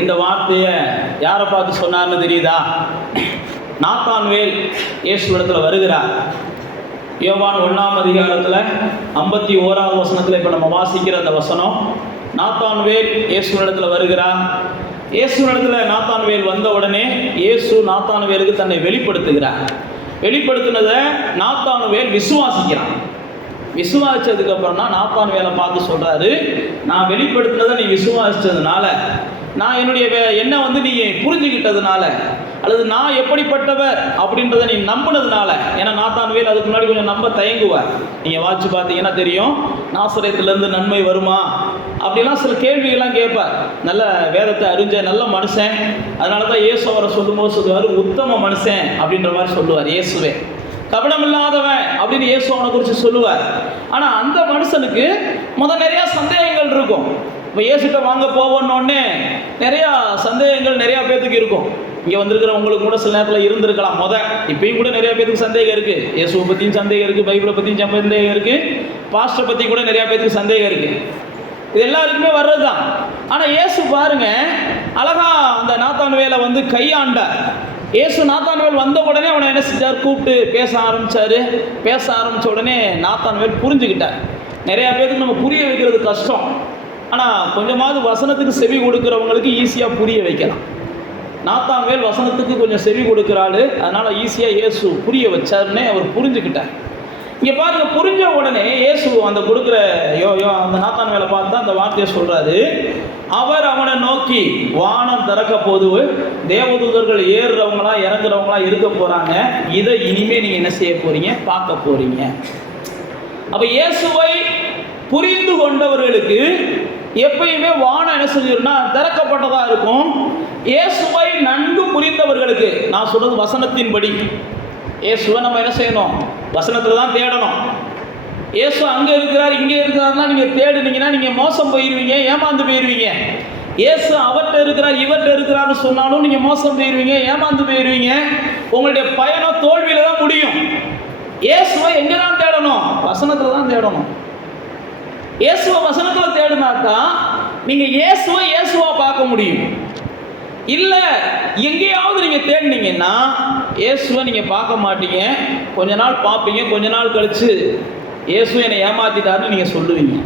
இந்த வார்த்தையை யாரை பார்த்து சொன்னார்னு தெரியுதா? நாத்தான்வேல் இயேசுவிடத்தில் வருகிறார். யோவான் 1ஆம் அதிகாரத்தில் 51ஆவது வசனத்தில் இப்போ நம்ம வாசிக்கிற அந்த வசனம், நாத்தான்வேல் இயேசுவிடத்தில் வருகிறார். இயேசுவிடத்தில் நாத்தான்வேல் வந்த உடனே இயேசு நாத்தான்வேலுக்கு தன்னை வெளிப்படுத்துகிறார். வெளிப்படுத்தினதை நாத்தான்வேல் விசுவாசிக்கிறான். விசுவாசிச்சதுக்கு அப்புறம் தான் நாத்தான்வேலை பார்த்து சொல்றாரு, நான் வெளிப்படுத்தினதை நீ விசுவாசிச்சதுனால, நான் என்னுடைய என்ன நீ புரிஞ்சுக்கிட்டதுனால, அல்லது நான் எப்படிப்பட்டவர் அப்படின்றத நீ நம்பினதுனால. ஏன்னா நாத்தான்வேல் அதுக்கு முன்னாடி கொஞ்சம் நம்ப தயங்குவார். நீங்கள் வாட்சி பார்த்தீங்கன்னா தெரியும், நாசரேத்திலிருந்து நன்மை வருமா அப்படிலாம் சில கேள்விகள்லாம் கேட்பார். நல்ல வேதத்தை அறிஞ்ச நல்ல மனுஷன். அதனால தான் இயேசு அவரை சொல்லும்போது சொல்லுவார், உத்தம மனுஷன் அப்படின்ற மாதிரி சொல்லுவார். இயேசுவே கபடம் இல்லாதவன் அப்படின்னு இயேசு அவனை குறித்து சொல்லுவார். ஆனால் அந்த மனுஷனுக்கு நிறையா சந்தேகங்கள் இருக்கும். இப்போ இயேசுகிட்ட வாங்க போவோன்னொன்னே நிறையா சந்தேகங்கள் நிறையா பேத்துக்கு இருக்கும். இங்கே வந்திருக்கிற உங்களுக்கு கூட சில நேரத்தில் இருந்திருக்கலாம். இப்பயும் கூட நிறையா பேத்துக்கு சந்தேகம் இருக்குது. இயேசுவை பற்றியும் சந்தேகம் இருக்குது, பைபிளை பற்றியும் சந்தேகம் இருக்குது, பாஸ்டரை பற்றி கூட நிறையா பேத்துக்கு சந்தேகம் இருக்குது. இது எல்லாருக்குமே வர்றது தான். ஆனால் இயேசு பாருங்க அழகா அந்த நாத்தான்வேலை கையாண்டார். இயேசு நாத்தான்வேல் வந்த உடனே அவனை என்ன செஞ்சார், கூப்பிட்டு பேச ஆரம்பித்தார். பேச ஆரம்பித்த உடனே நாத்தான்வேல் புரிஞ்சுக்கிட்டார். நிறையா பேருக்கு நம்ம புரிய வைக்கிறது கஷ்டம். ஆனால் கொஞ்சமாவது வசனத்துக்கு செவி கொடுக்குறவங்களுக்கு ஈஸியாக புரிய வைக்கலாம். நாத்தான்வேல் வசனத்துக்கு கொஞ்சம் செவி கொடுக்குறாள், அதனால் ஈஸியாக இயேசு புரிய வச்சாருன்னே அவர் புரிஞ்சுக்கிட்டார். இங்கே பாருங்க, புரிஞ்ச உடனே இயேசு அந்த கொடுக்குற அந்த நாத்தான்வேலை பார்த்து தான் அந்த வார்த்தையை சொல்கிறாரு. அவர் அவனை நோக்கி, வானம் திறக்க போது தேவதூதர்கள் ஏறுறவங்களா இறங்குறவங்களா இருக்க போகிறாங்க, இதை இனிமேல் நீங்கள் என்ன செய்ய போகிறீங்க, பார்க்க போகிறீங்க. அப்போ இயேசுவை புரிந்து கொண்டவர்களுக்கு எப்பயுமே வானம் என்ன செஞ்சிருன்னா திறக்கப்பட்டதாக இருக்கும். இயேசுவை நன்கு புரிந்தவர்களுக்கு, நான் சொல்றது வசனத்தின்படி, இயேசுவை நம்ம என்ன செய்யணும், வசனத்தில் தான் தேடணும். இயேசு அங்கே இருக்கிறார் இங்கே இருக்கிறாருன்னா நீங்கள் தேடுனீங்கன்னா நீங்கள் மோசம் போயிடுவீங்க, ஏமாந்து போயிடுவீங்க. இயேசு அவர்கிட்ட இருக்கிறார் இவர்கிட்ட இருக்கிறான்னு சொன்னாலும் நீங்கள் மோசம் போயிடுவீங்க, ஏமாந்து போயிடுவீங்க. உங்களுடைய பயணம் தோல்வியில் தான் முடியும். இயேசுவை எங்கே தான் தேடணும், வசனத்தில் தான் தேடணும். இயேசுவை வசனத்தில் தேடினாக்கா நீங்கள் இயேசுவா பார்க்க முடியும். இல்லை எங்கேயாவது நீங்கள் தேடினீங்கன்னா இயேசுவை நீங்கள் பார்க்க மாட்டீங்க. கொஞ்ச நாள் பார்ப்பீங்க, கொஞ்ச நாள் கழித்து இயேசு என்னை ஏமாற்றிட்டாருன்னு நீங்கள் சொல்லுவீங்க.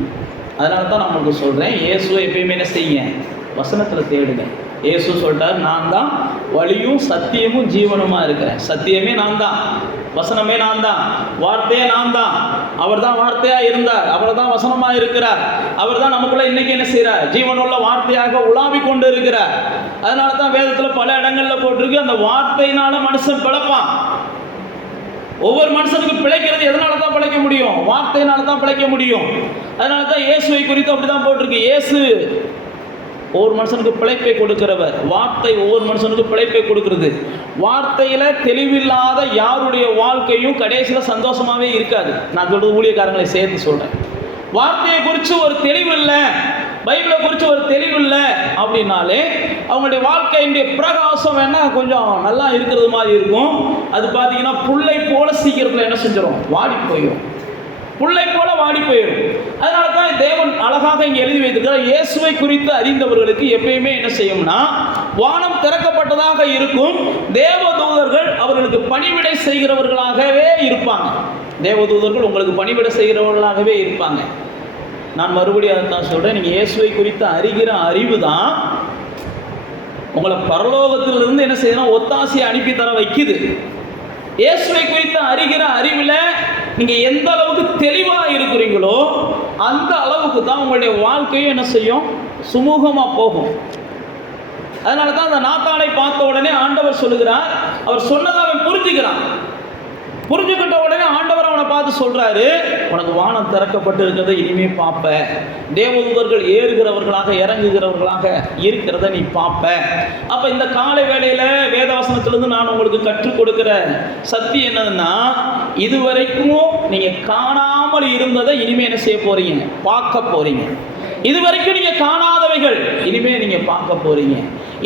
அதனால தான் நான் உங்களுக்கு சொல்கிறேன், இயேசுவை எப்பயுமே என்ன செய்யுங்க, வசனத்தில் தேடுங்க. இயேசு சொல்லிட்டார், நான் தான் வழியும் சத்தியமும் ஜீவனுமாக இருக்கிறேன். சத்தியமே நான் தான், வசனமே நான் தான், வார்த்தையே நான் தான். அவர் தான் வார்த்தையாக இருந்தார், அவர் தான் வசனமாக இருக்கிறார். அவர் தான் நமக்குள்ள இன்னைக்கு என்ன செய்கிறார், ஜீவனுள்ள வார்த்தையாக உலாவி கொண்டு இருக்கிறார். அதனால தான் வேதத்தில் பல இடங்களில் போட்டிருக்கு, அந்த வார்த்தையினால மனுஷன் பிழைப்பான். ஒவ்வொரு மனுஷனுக்கு பிழைக்கிறது எதனால தான் பிழைக்க முடியும், வார்த்தையினால தான் பிழைக்க முடியும். அதனால தான் இயேசுவை குறித்து அப்படி தான் போட்டிருக்கு. இயேசு ஒவ்வொரு மனுஷனுக்கு பிழைப்பை கொடுக்கிறவர், வார்த்தை ஒவ்வொரு மனுஷனுக்கு பிழைப்பை கொடுக்கிறது. வார்த்தையில் தெளிவில்லாத யாருடைய வாழ்க்கையும் கடைசியில் சந்தோஷமாகவே இருக்காது. நான் சொல்கிறது ஊழியக்காரங்களை சேர்த்து சொல்கிறேன். வார்த்தையை குறித்து ஒரு தெளிவு இல்லை, பைபிளை குறித்து ஒரு தெளிவு இல்லை அப்படின்னாலே அவங்களுடைய வாழ்க்கையினுடைய பிரகாசம் வேணால் கொஞ்சம் நல்லா இருக்கிறது மாதிரி இருக்கும். அது பார்த்தீங்கன்னா புல்லை போல சீக்கிரத்தில் என்ன செஞ்சிடும், வாடி போயிடும். புல்லை போல வாடி போயிடும். அதனால தான் தேவன் அழகாக இங்கே எழுதி வைத்திருக்கிறார், இயேசுவை குறித்து அறிந்தவர்களுக்கு எப்பயுமே என்ன செய்யும்னா வானம் திறக்கப்பட்டதாக இருக்கும். தேவதூதர்கள் அவர்களுக்கு பணிவிடை செய்கிறவர்களாகவே இருப்பாங்க. தேவதூதர்கள் உங்களுக்கு பணிவிடை செய்கிறவர்களாகவே இருப்பாங்க. நான் மறுபடியும் அதை தான் சொல்கிறேன், நீங்கள் இயேசுவை குறித்து அறிகிற அறிவு தான் உங்களை பரலோகத்திலிருந்து என்ன செய்யணும், ஒத்தாசையை அனுப்பி தர வைக்குது. இயேசுவை குறித்து அறிகிற அறிவில் நீங்கள் எந்த அளவுக்கு தெளிவாக இருக்கிறீங்களோ அந்த அளவுக்கு தான் உங்களுடைய வாழ்க்கையும் என்ன செய்யும், சுமூகமாக போகும். அதனால தான் அந்த நாத்தானை பார்த்த உடனே ஆண்டவர் சொல்லுகிறார், அவர் சொன்னதை அவன் புரிஞ்சுக்கிறான். புரிஞ்சுக்கிட்ட உடனே ஆண்டவர் அவனை பார்த்து சொல்றாரு, உனக்கு வானம் திறக்கப்பட்டு இருக்கிறத இனிமே பார்ப்ப, தேவதூதர்கள் ஏறுகிறவர்களாக இறங்குகிறவர்களாக இருக்கிறத நீ பார்ப்ப. அப்ப இந்த காலை வேளையில வேதவசனத்திலிருந்து நான் உங்களுக்கு கற்றுக் கொடுக்கிற சத்தியம் என்னதுன்னா, இதுவரைக்கும் நீங்க காணாமல் இருந்ததை இனிமே என்ன செய்ய போறீங்க, பார்க்க போறீங்க. இதுவரைக்கும் நீங்க காணாதவைகள் இனிமே நீங்க பார்க்க போறீங்க.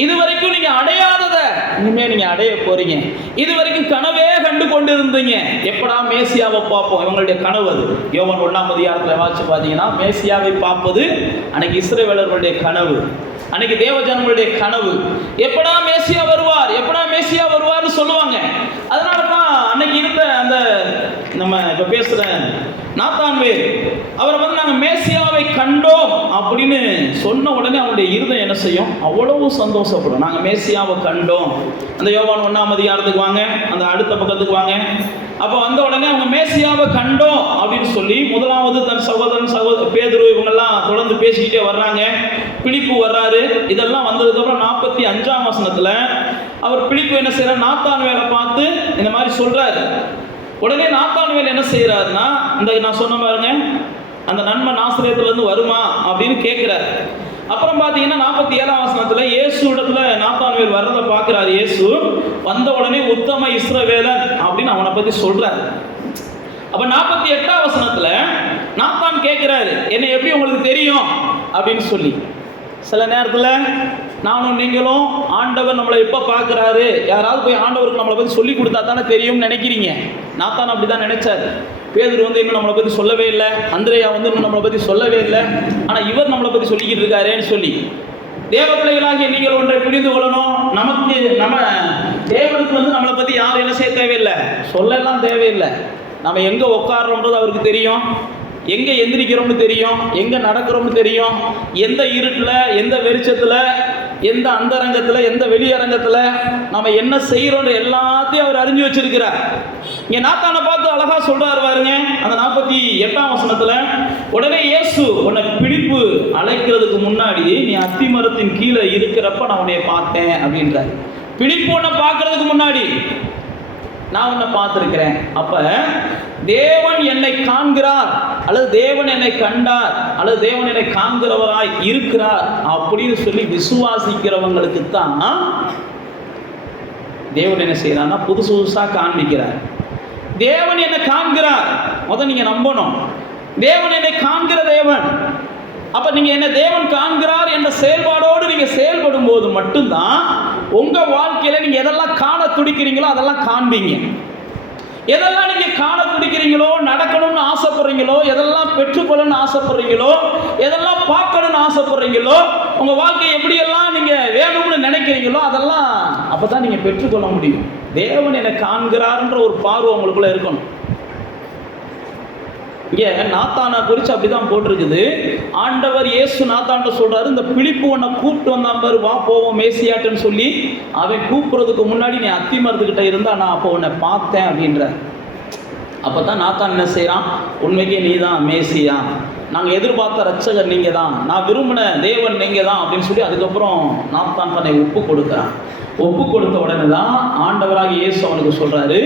இதுவரைக்கும் நீங்க அடையாததை இனிமே நீங்க அடைய போறீங்க. இதுவரைக்கும் கனவே கண்டு கொண்டு இருந்தீங்க, எப்படா மேசியாவை பார்ப்போம், இவங்களுடைய கனவு அது. யோவான் 1ஆம் அதிகாரத்தில் வாசிச்சு பார்த்தீங்கன்னா மேசியாவை பார்ப்பது அன்னைக்கு இஸ்ரவேலர்களுடைய கனவு. அன்னைக்கு தேவஜனங்களுடைய கனவு. எப்படா மேசியா வருவார், எப்படா மேசியா வருவார்னு சொல்லுவாங்க. அதனால தான் அன்னைக்கு இருந்த அந்த நம்ம இப்போ பேசுகிற நாத்தான்வேல் அவரை வந்து நாங்கள் மேசியாவை கண்டோம் அப்படின்னு சொன்ன உடனே அவனுடைய இருதயம் என்ன செய்யும், அவ்வளவு சந்தோஷப்படும். நாங்கள் மேசியாவை கண்டோம். அந்த யோவான் 1ஆம் அதிகாரத்துக்கு வாங்க, அந்த அடுத்த பக்கத்துக்கு வாங்க. அப்போ வந்த உடனே அவங்க மேசியாவை கண்டோம் அப்படின்னு சொல்லி முதலாவது தன் சகோதரன் பேதுரு இவங்கெல்லாம் தொடர்ந்து பேசிக்கிட்டே வர்றாங்க. பிலிப்பு வர்றாரு. இதெல்லாம் வந்ததுக்கப்புறம் 45ஆம் வசனத்தில் அவர் பிலிப்பு என்ன செய்யறார், நாத்தான்வேலை பார்த்து இந்த மாதிரி சொல்றாரு. உடனே நாத்தான்வேல் என்ன செய்யறாருன்னா, இந்த நான் சொன்ன பாருங்க, அந்த நன்மை நாசரேத்திலிருந்து வருமா அப்படின்னு கேட்கிறார். அப்புறம் பார்த்தீங்கன்னா 47ஆம் வசனத்தில் இயேசு இடத்துல நாத்தான்வேல் வர்றதை பார்க்குறாரு. இயேசு வந்த உடனே உத்தம இஸ்ரவேலன் அப்படின்னு அவனை பற்றி சொல்றாரு. அப்போ 48ஆம் வசனத்தில் நாத்தான் கேட்குறாரு, என்னை எப்படி உங்களுக்கு தெரியும் அப்படின்னு சொல்லி. சில நேரத்தில் நானும் நீங்களும் ஆண்டவர் நம்மளை எப்போ பார்க்குறாரு, யாராவது போய் ஆண்டவருக்கு நம்மளை பற்றி சொல்லி கொடுத்தா தானே தெரியும்னு நினைக்கிறீங்க. நாத்தான் அப்படி தான் நினைச்சார். பேதுரு வந்து இன்னும் நம்மளை பற்றி சொல்லவே இல்லை, அந்திரேயா வந்து இன்னும் நம்மளை பற்றி சொல்லவே இல்லை, ஆனால் இவர் நம்மளை பற்றி சொல்லிக்கிட்டு இருக்காருன்னு சொல்லி. தேவ பிள்ளைகளாகிய நீங்கள் ஒன்றை புரிந்து கொள்ளணும், நம்ம தேவனுக்கு வந்து நம்மளை பற்றி யாரும் என்ன செய்ய தேவையில்லை, சொல்லலாம் தேவையில்லை. நம்ம எங்கே உட்காடுறோன்றது அவருக்கு தெரியும், எங்கே எந்திரிக்கிறோம்னு தெரியும், எங்கே நடக்கிறோம்னு தெரியும், எந்த இருட்டில் எந்த வெளிச்சத்தில் எந்த அந்தரங்கத்தில் எந்த வெளியரங்கத்தில் நம்ம என்ன செய்கிறோன்ற எல்லாத்தையும் அவர் அறிஞ்சு வச்சிருக்கிறார். இங்கே நாத்தானை பார்த்து அழகாக சொல்கிறாரு பாருங்க, அந்த 48ஆம் வசனத்தில், உடனே இயேசு உன்னை பிடிப்பு அழைக்கிறதுக்கு முன்னாடி நீ அத்திமரத்தின் கீழே இருக்கிறப்ப நான் உன்னை பார்த்தேன் அப்படின்றார். பிடிப்பு உன்னை பார்க்கறதுக்கு முன்னாடி நான் உன்னை பார்த்துருக்கிறேன். அப்ப தேவன் என்னை காண்கிறார், அல்லது தேவன் என்னை கண்டார், அல்லது தேவன் என்னை காண்கிறவராய் இருக்கிறார் அப்படின்னு சொல்லி விசுவாசிக்கிறவங்களுக்கு தான் தேவன் என்ன செய்யறார்னா புதுசு புதுசா காண்பிக்கிறார். தேவன் என்னை காண்கிறார், முதல் நீங்க நம்பணும். தேவன் என்னை காண்கிற தேவன். அப்ப நீங்க என்ன தேவன் காண்கிறார் என்ற செயல்பாடோடு நீங்க செயல்படும் போது மட்டும்தான் உங்க வாழ்க்கையில நீங்க எதெல்லாம் காண துடிக்கிறீங்களோ அதெல்லாம் காண்பீங்க. எதெல்லாம் நீங்க காண துடிக்கிறீங்களோ, நடக்கணும்னு ஆசைப்படுறீங்களோ, எதெல்லாம் பெற்றுக்கொள்ளணும்னு ஆசைப்படுறீங்களோ, எதெல்லாம் பார்க்கணும்னு ஆசைப்படுறீங்களோ, உங்க வாழ்க்கை எப்படியெல்லாம் நீங்க வேணும்னு நினைக்கிறீங்களோ அதெல்லாம் அப்பதான் நீங்க பெற்றுக்கொள்ள முடியும். தேவன் என்னை காண்கிறார்ன்ற ஒரு பார்வை உங்களுக்குள்ள இருக்கணும். இங்கே நாத்தானை குறித்து அப்படிதான் போட்டிருக்குது. ஆண்டவர் இயேசு நாத்தான்ட்ட சொல்றாரு, இந்த பிலிப்பு உன்னை கூப்பிட்டு வந்தான் பாரு, வா போவோம் மேசியாட்டுன்னு சொல்லி. அவன் கூப்பிட்றதுக்கு முன்னாடி நீ அத்திமரத்துக்கிட்ட இருந்தா நான் அப்போ உன்னை பார்த்தேன் அப்படின்ற. அப்போ தான் நாத்தான் என்ன செய்கிறான், உண்மைக்கே நீ தான் மேசியா, நாங்கள் எதிர்பார்த்த ரட்சகர் நீங்கள் தான், நான் விரும்பின தேவன் நீங்கள் தான் அப்படின்னு சொல்லி அதுக்கப்புறம் நாத்தான் தன்னை ஒப்பு கொடுக்குறான். ஒப்பு கொடுத்த உடனே தான் ஆண்டவராக இயேசு அவனுக்கு சொல்றாரு,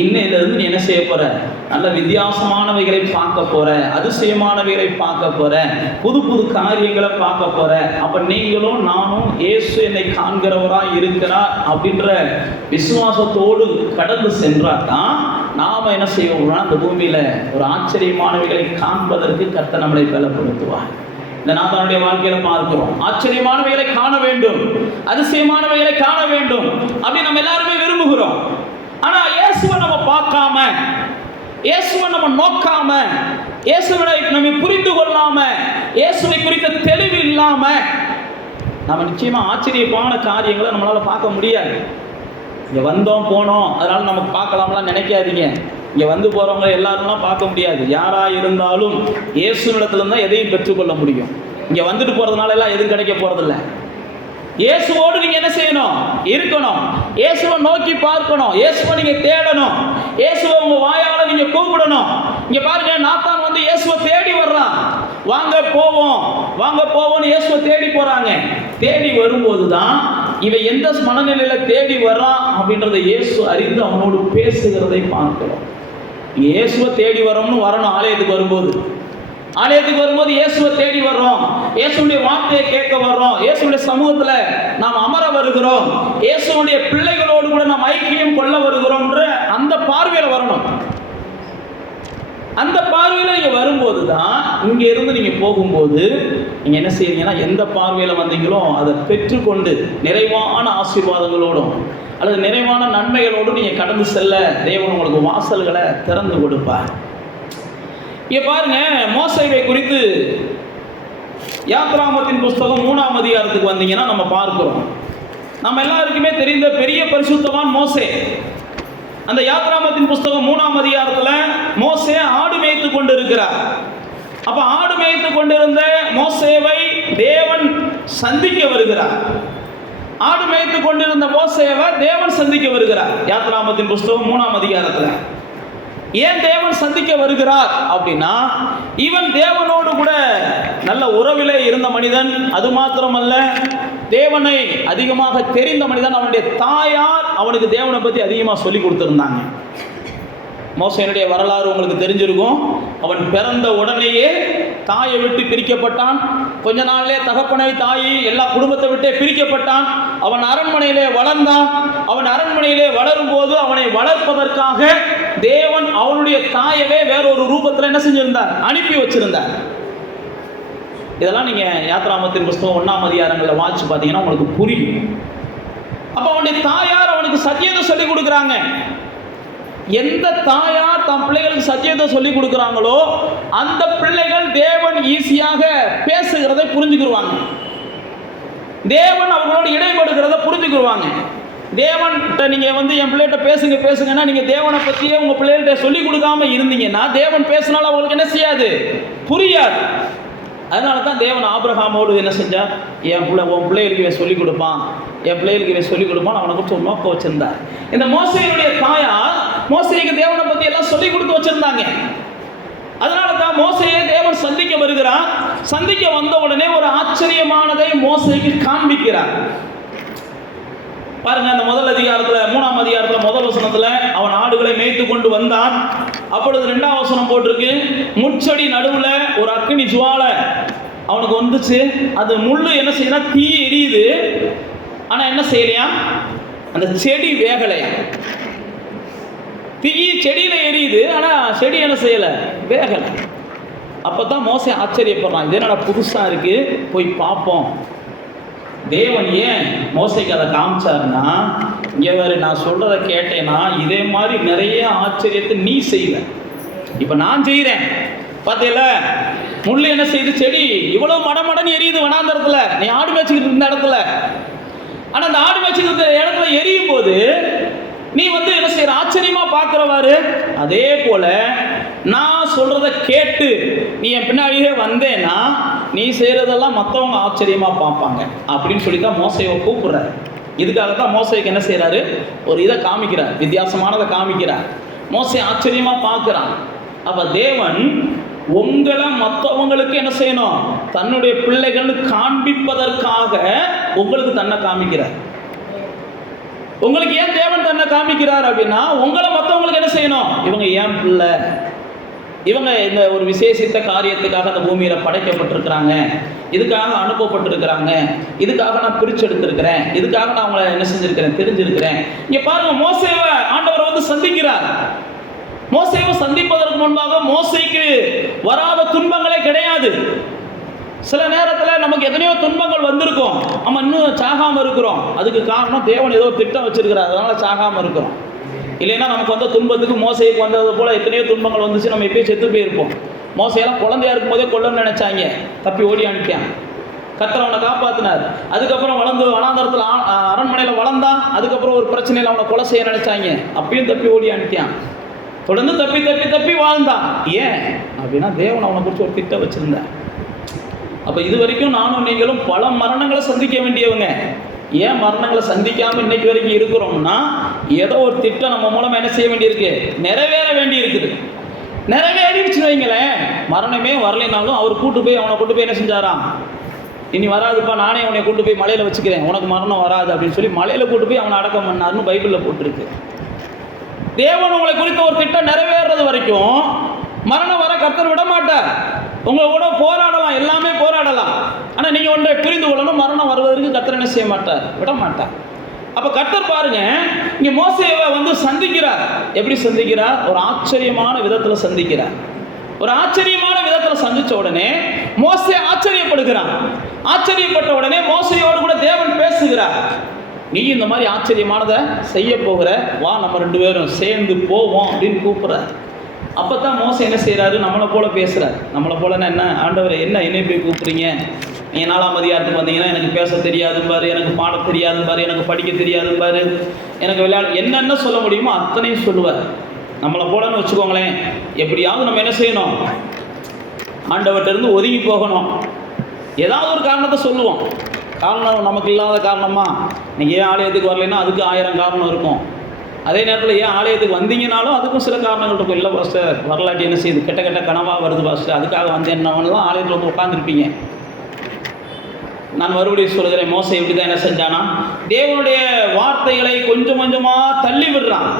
இன்னையிலிருந்து நீ என்ன செய்ய போற, நல்ல வித்தியாசமானவைகளை பார்க்க போற, அதிசயமானவைகளை பார்க்க போற, புது புது காரியங்களை பார்க்க போற. அப்ப நீங்களும் நானும் இயேசு என்னை காண்கிறவராக இருக்கிறார் அப்படின்ற விசுவாசத்தோடு கடந்து சென்றால் தான் நாம என்ன செய்வோம்னா அந்த பூமியில ஒரு ஆச்சரியமானவைகளை காண்பதற்கு கர்த்தர் நம்மளை பலப்படுத்துவார். இந்த நாத்தானுடைய வாழ்க்கையில பார்க்கிறோம், ஆச்சரியமானவைகளை காண வேண்டும், அதிசயமானவைகளை காண வேண்டும் அப்படி நம்ம எல்லாருமே விரும்புகிறோம். ஆனா இயேசுவை நம்ம பார்க்காம, இயேசுவை நம்ம நோக்காம, இயேசுவை நம்ம புரிந்து கொள்ளாம, இயேசுவை குறித்த தெளிவு இல்லாம நம்ம நிச்சயமா ஆச்சரியமான காரியங்களை நம்மளால பார்க்க முடியாது. இங்க வந்தோம் போனோம் அதனால நமக்கு பார்க்கலாம்லாம் நினைக்காதீங்க. இங்கே வந்து போகிறவங்க எல்லாரும்லாம் பார்க்க முடியாது. யாராக இருந்தாலும் இயேசுவிடத்துல தான் எதையும் பெற்றுக்கொள்ள முடியும். இங்கே வந்துட்டு போகிறதுனால எல்லாம் எதுவும் கிடைக்க போகிறதில்ல. இயேசுவோடு நீங்கள் என்ன செய்யணும், இருக்கணும். இயேசுவை நோக்கி பார்க்கணும், இயேசுவை நீங்கள் தேடணும், இயேசுவை உங்கள் வாயால் நீங்கள் கூப்பிடணும். இங்கே பாருங்க, நாத்தான் வந்து இயேசுவை தேடி வர்றான். வாங்க போவோம், வாங்க போவோம்னு இயேசுவை தேடி போகிறாங்க. தேடி வரும்போது தான் இவன் எந்த மனநிலையில் தேடி வர்றான் அப்படின்றத இயேசு அறிந்து அவனோடு பேசுகிறதை பார்க்கிறோம். இயேசுவை தேடி வரணும். ஆலயத்துக்கு வரும்போது இயேசுவை தேடி வர்றோம், இயேசுடைய வார்த்தையை கேட்க வர்றோம், இயேசுடைய சமூகத்துல நாம் அமர வருகிறோம், இயேசுடைய பிள்ளைகளோடு கூட நாம் ஐக்கியம் கொள்ள வருகிறோம்ன்ற அந்த பார்வையில வரணும். அந்த பார்வையில நீங்க வரும்போது தான் இங்க இருந்து நீங்க போகும்போது நீங்க என்ன செய்றீங்கன்னா, எந்த பார்வையில வந்தீங்களோ அதை பெற்றுக்கொண்டு நிறைவான ஆசீர்வாதங்களோடும் அல்லது நிறைவான நன்மைகளோடு நீங்க கடந்து செல்ல தேவன் உங்களுக்கு வாசல்களை திறந்து கொடுப்பார். இங்க பாருங்க, மோசேயை குறித்து யாத்ராமத்தின் புஸ்தகம் 3ஆம் அதிகாரத்துக்கு வந்தீங்கன்னா நம்ம பார்க்கிறோம். நம்ம எல்லாருக்குமே தெரிந்த பெரிய பரிசுத்தவான் மோசே. அந்த யாத்ராமத்தின் புஸ்தகம் 3ஆம் அதிகாரத்தில் மோசே ஆடு மேய்த்து கொண்டு இருக்கிறார். அப்ப ஆடு மேய்த்து கொண்டிருந்த மோசேவை தேவன் சந்திக்க வருகிறார். ஆடு மேய்த்து கொண்டிருந்த மோசேவை தேவன் சந்திக்க வருகிறார். யாத்ராமத்தின் புஸ்தகம் 3ஆம் அதிகாரத்தில் ஏன் தேவன் சந்திக்க வருகிறார் அப்படின்னா, இவன் தேவனோடு கூட நல்ல உறவிலே இருந்த மனிதன். அது மாத்திரமல்ல, தேவனை அதிகமாக தெரிந்த மனிதன். அவனுடைய தாயார் அவனுக்கு தேவனை பற்றி அதிகமாக சொல்லி கொடுத்துருந்தாங்க. மோசேனுடைய வரலாறு உங்களுக்கு தெரிஞ்சிருக்கும். அவன் பிறந்த உடனேயே தாயை விட்டு பிரிக்கப்பட்டான். கொஞ்ச நாளிலே தகப்பனை தாயி எல்லா குடும்பத்தை விட்டே பிரிக்கப்பட்டான். அவன் அரண்மனையிலே வளர்ந்தான். அவன் அரண்மனையிலே வளரும் போது அவனை வளர்ப்பதற்காக தேவன் அவனுடைய தாயவே வேறொரு ரூபத்தில் என்ன செஞ்சிருந்தார்? அனுப்பி வச்சிருந்தார். இதெல்லாம் நீங்க யாத்ராமத்தின் புஸ்தகம் 1ஆம் அதிகாரங்களில் வாட்சி பார்த்தீங்கன்னா உங்களுக்கு புரியும். அப்ப அவனுடைய தாயார் அவனுக்கு சத்தியத்தை சொல்லி கொடுக்குறாங்க. எந்த தாயார் தம் பிள்ளைகளுக்கு சத்தியத்தை சொல்லி கொடுக்குறாங்களோ அந்த பிள்ளைகள் தேவன் ஈஸியாக பேசுகிறதை புரிஞ்சுக்கிடுவாங்க. தேவன் அவர்களோடு இடைபடுகிறத புரிஞ்சுக்கிடுவாங்க. தேவன்கிட்ட நீங்கள் என் பிள்ளைகிட்ட பேசுங்கன்னா நீங்கள் தேவனை பற்றியே உங்கள் பிள்ளைகிட்ட சொல்லி கொடுக்காம இருந்தீங்கன்னா தேவன் பேசினாலும் அவங்களுக்கு என்ன செய்யாது? புரியாது. அதனால தான் தேவன் ஆபிரகாமோடு என்ன செஞ்சார்? உன் பிள்ளைகளுக்கு இவன் சொல்லிக் கொடுப்பான், என் பிள்ளைகளுக்கு இவன் சொல்லிக் கொடுப்பான் அவனை குறித்து ஒரு நோக்கம் வச்சிருந்தார். இந்த மோசேயுடைய தாயார் மோசேக்கு தேவனை பற்றி எல்லாம் சொல்லி கொடுத்து வச்சிருந்தாங்க. அதனால தான் மோசேயை தேவன் சந்திக்க வருகிறார். சந்திக்க வந்த உடனே ஒரு ஆச்சரியமானதை மோசேக்கு காண்பிக்கிறார். பாருங்க, அந்த முதல் அதிகாரத்தில் 3ஆம் அதிகாரத்தில் முதல் வசனத்தில் அவன் ஆடுகளை மேய்த்து கொண்டு வந்தான். அப்பொழுது 2ஆம் வசனம் போட்டிருக்கு, முட்செடி நடுவில் ஒரு அக்கினி ஜுவாலை அவனுக்கு வந்துச்சு. அது முள்ளு என்ன செய்யணும்? தீ எரியுது. ஆனால் என்ன செய்யலையா? அந்த செடி வேகலையா? தீ செடியில எரியுது, ஆனால் செடி என்ன செய்யலை? வேகலை. அப்போ தான் மோசே ஆச்சரியப்படுறான். இது என்னடா புதுசாக இருக்கு, போய் பார்ப்போம். தேவன் ஏன் மோசைக்கு அதை காமிச்சாருன்னா, இங்கே வேறு நான் சொல்கிறத கேட்டேன்னா இதே மாதிரி நிறைய ஆச்சரியத்தை நீ செய்வ. இப்போ நான் செய்கிறேன் பார்த்தீங்கள, முள்ளு என்ன செய்யுது? செடி இவ்வளோ மடமடன்னு எரியுது வனாந்தரத்தில், நீ ஆடு மேய்ச்சிக்கிட்டு இருந்த இடத்துல. ஆனால் அந்த ஆடு மேய்ச்சிக்கிட்டு இருந்த இடத்துல எரியும் போது நீ என்ன செய்யற? ஆச்சரியமா பார்க்கிறவாரு. அதே போல நான் சொல்றத கேட்டு நீ என் பின்னாடியே வந்தேன்னா நீ செய்யறதெல்லாம் மற்றவங்க ஆச்சரியமா பார்ப்பாங்க அப்படின்னு சொல்லி தான் மோசையை கூப்பிடுறாரு. இதுக்காக தான் மோசைக்கு என்ன செய்யறாரு? ஒரு இதை காமிக்கிறார், வித்தியாசமானதை காமிக்கிறார். மோசை ஆச்சரியமா பார்க்கிறான். அப்ப தேவன் உங்களை மற்றவங்களுக்கு என்ன செய்யணும்? தன்னுடைய பிள்ளைகள் காண்பிப்பதற்காக உங்களுக்கு தன்னை காமிக்கிறார். உங்களுக்கு ஏன் தேவன் தன்னை காமிக்கிறார் அப்படின்னா, உங்களை மற்றவங்களுக்கு என்ன செய்யணும்? இவங்க ஏன் பிள்ளை, இவங்க இந்த ஒரு விசேஷித்த காரியத்துக்காக அந்த பூமியில படைக்கப்பட்டிருக்கிறாங்க, இதுக்காக அனுப்பப்பட்டிருக்கிறாங்க, இதுக்காக நான் பிரிச்சு எடுத்திருக்கிறேன், இதுக்காக நான் அவங்களை என்ன செஞ்சிருக்கிறேன்? தெரிஞ்சிருக்கிறேன். இங்க பாருங்க, மோசேவை ஆண்டவர் சந்திக்கிறார். மோசேவை சந்திப்பதற்கு முன்பாக மோசேக்கு வராத துன்பங்களே கிடையாது. சில நேரத்தில் நமக்கு எத்தனையோ துன்பங்கள் வந்திருக்கும், நம்ம இன்னும் சாகாமல் இருக்கிறோம். அதுக்கு காரணம் தேவன் ஏதோ திட்டம் வச்சிருக்கிறார், அதனால சாகாமல் இருக்கிறோம். இல்லைன்னா நமக்கு வந்த துன்பத்துக்கு மோசைக்கு வந்தது போல எத்தனையோ துன்பங்கள் வந்துச்சு, நம்ம எப்பயும் செத்து போயிருப்போம். மோசையெல்லாம் குழந்தையா இருக்கும் போதே கொல்லணும்னு நினைச்சாங்க, தப்பி ஓடி அனுப்பிட்டான். கர்த்தர் அவனை காப்பாற்றினார். அதுக்கப்புறம் வளர்ந்து வனாந்தரத்தில் அரண்மனையில் வளர்ந்தான். அதுக்கப்புறம் ஒரு பிரச்சனையில் அவனை கொலை செய்ய நினைச்சாங்க, அப்பயும் தப்பி ஓடி அனுப்பிட்டான். தொடர்ந்து தப்பி தப்பி தப்பி வாழ்ந்தான். ஏன் அப்படின்னா தேவன் அவனை குறித்து ஒரு திட்டம் வச்சிருந்தார். அப்போ இது வரைக்கும் நானும் நீங்களும் பல மரணங்களை சந்திக்க வேண்டியவங்க. ஏன் மரணங்களை சந்திக்காமல் இன்னைக்கு வரைக்கும் இருக்கிறோம்னா, ஏதோ ஒரு திட்டம் நம்ம மூலமாக என்ன செய்ய வேண்டியிருக்கு? நிறைவேற வேண்டி இருக்குது. நிறைவேறிடுச்சு வைங்களேன், மரணமே வரலைனாலும் அவர் அவனை கூட்டு போய் என்ன செஞ்சாராம்? இனி வராதுப்பா, நானே அவனை கூட்டு போய் மலையில் வச்சுக்கிறேன், உனக்கு மரணம் வராது அப்படின்னு சொல்லி மலையில் கூட்டு போய் அவனை அடக்கம் பண்ணாருன்னு பைபிளில் போட்டிருக்கு. தேவன் உங்களை குறித்த ஒரு திட்டம் நிறைவேறது வரைக்கும் மரணம் வர கர்த்தர் விட மாட்டார். உங்களை கூட போராடலாம், எல்லாமே போராடலாம். ஆனால் நீங்கள் ஒன்றை புரிந்து கொள்ளணும், மரணம் வருவதற்கு கர்த்தர் என்ன செய்ய மாட்டார்? விட மாட்டார். அப்போ கர்த்தர் பாருங்க, இங்கே மோசேவை சந்திக்கிறார். எப்படி சந்திக்கிறார்? ஒரு ஆச்சரியமான விதத்தில் சந்திக்கிறார். ஒரு ஆச்சரியமான விதத்தில் சந்திச்ச உடனே மோசே ஆச்சரியப்படுகிறான். ஆச்சரியப்பட்ட உடனே மோசையோடு கூட தேவன் பேசுகிறார். நீ இந்த மாதிரி ஆச்சரியமானதை செய்ய போகிற, வா நம்ம 2 பேரும் சேர்ந்து போவோம் அப்படின்னு கூப்பிட்றார். அப்போ தான் மோசை என்ன செய்கிறாரு? நம்மளை போல பேசுகிறார். நம்மளை போலன்னா என்ன? ஆண்டவரை என்ன என்னை போய் கூப்பிட்றீங்க? நீங்கள் 4ஆம் அதிகாரத்துக்கு வந்தீங்கன்னா எனக்கு பேச தெரியாதும்பாரு, எனக்கு பாட தெரியாதும்பாரு, எனக்கு படிக்க தெரியாதும்பாரு, எனக்கு என்னென்ன சொல்ல முடியுமோ அத்தனையும் சொல்லுவார். நம்மளை போலன்னு வச்சுக்கோங்களேன், எப்படியாவது நம்ம என்ன செய்யணும், ஆண்டவர்கிட்ட இருந்து ஒதுங்கி போகணும். ஏதாவது ஒரு காரணத்தை சொல்லுவோம். காரணம் நமக்கு இல்லாத காரணமா, நீங்கள் ஏன் ஆலயத்துக்கு வரலைன்னா அதுக்கு 1000 காரணம் இருக்கும். அதே நேரத்தில் ஏன் ஆலயத்துக்கு வந்தீங்கனாலும் அதுக்கும் சில காரணங்கள் இருக்கும். இல்லை பாஸ்டர் வரலாட்டி என்ன செய்யுது, கெட்ட கெட்ட கனவாக வருது பாஸ்டர், அதுக்காக வந்து என்னவனு தான் ஆலயத்தில் வந்து உட்காந்துருப்பீங்க. நான் மறுபடியும் சொல்கிறேன், மோசே இப்படி தான் என்ன செஞ்சானா, தேவனுடைய வார்த்தைகளை கொஞ்சம் கொஞ்சமாக தள்ளி விடுறான்.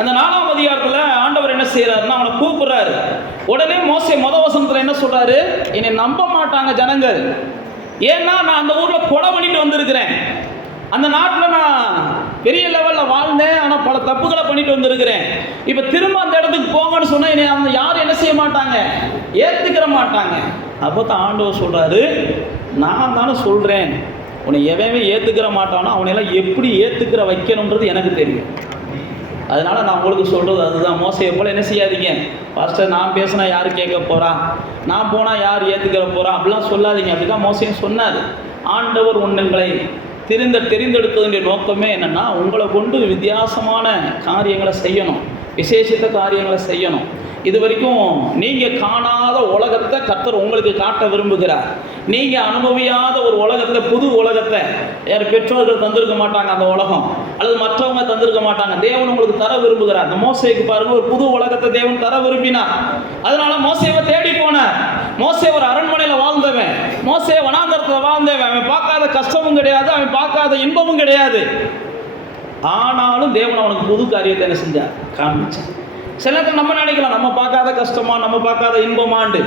அந்த 4ஆம் அதிகாரத்தில் ஆண்டவர் என்ன செய்கிறாருன்னா அவனை கூப்பிடுறாரு. உடனே மோசே வசனத்தில் என்ன சொல்கிறாரு, என்னை நம்ப மாட்டாங்க ஜனங்கள். ஏன்னா நான் அந்த ஊரில் கொலை பண்ணிட்டு வந்திருக்கிறேன், அந்த நாட்டில் நான் பெரிய லெவலில் வாழ்ந்தேன், ஆனால் பல தப்புகளை பண்ணிட்டு வந்திருக்கிறேன். இப்போ திரும்ப அந்த இடத்துக்கு போங்கன்னு சொன்னால் என்னை அவங்க யாரும் என்ன செய்ய மாட்டாங்க, ஏற்றுக்கிற மாட்டாங்க. அப்போ தான் ஆண்டவர் சொல்கிறாரு, நான் தானே சொல்கிறேன், உன்னை எவன் ஏற்றுக்கிற மாட்டானோ அவனையெல்லாம் எப்படி ஏற்றுக்கிற வைக்கணுன்றது எனக்கு தெரியும். அதனால் நான் உங்களுக்கு சொல்கிறது அதுதான். மோசையை போல் என்ன செய்யாதீங்க, பாஸ்டர் நான் பேசினா யார் கேட்க போகிறா, நான் போனால் யார் ஏற்றுக்கிற போகிறா அப்படிலாம் சொல்லாதீங்க. அப்படி தான் மோசையும் சொன்னார். ஆண்டவர் உங்களை தெரிந்தெடுத்ததுடைய நோக்கமே என்னென்னா, உங்களை கொண்டு வித்தியாசமான காரியங்களை செய்யணும், விசேஷித்த காரியங்களை செய்யணும். இது வரைக்கும் நீங்கள் காணாத உலகத்தை கர்த்தர் உங்களுக்கு காட்ட விரும்புகிறார். நீங்கள் அனுபவியாத ஒரு உலகத்தை, புது உலகத்தை யார் பெற்றோர்கள் தந்திருக்க மாட்டாங்க, அந்த உலகம் அல்லது மற்றவங்க தந்திருக்க மாட்டாங்க, தேவன் உங்களுக்கு தர விரும்புகிறார். அந்த மோசேக்கு பாருங்க, ஒரு புது உலகத்தை தேவன் தர விரும்பினார். அதனால மோசேவை தேடி போனார். மோசே ஒரு அரண்மனையில் வாழ்ந்தவன், மோசே வனாந்தரத்தில் வாழ்ந்தவன், அவன் பார்க்காத கஷ்டமும் கிடையாது, அவன் பார்க்காத இன்பமும் கிடையாது. ஆனாலும் தேவன் அவனுக்கு புது காரியத்தை என்ன செஞ்சார், காண்பிச்சார். சில நேரத்தில் நம்ம நினைக்கலாம், நம்ம பார்க்காத கஷ்டமா, நம்ம பார்க்காத இன்பமாண்டு,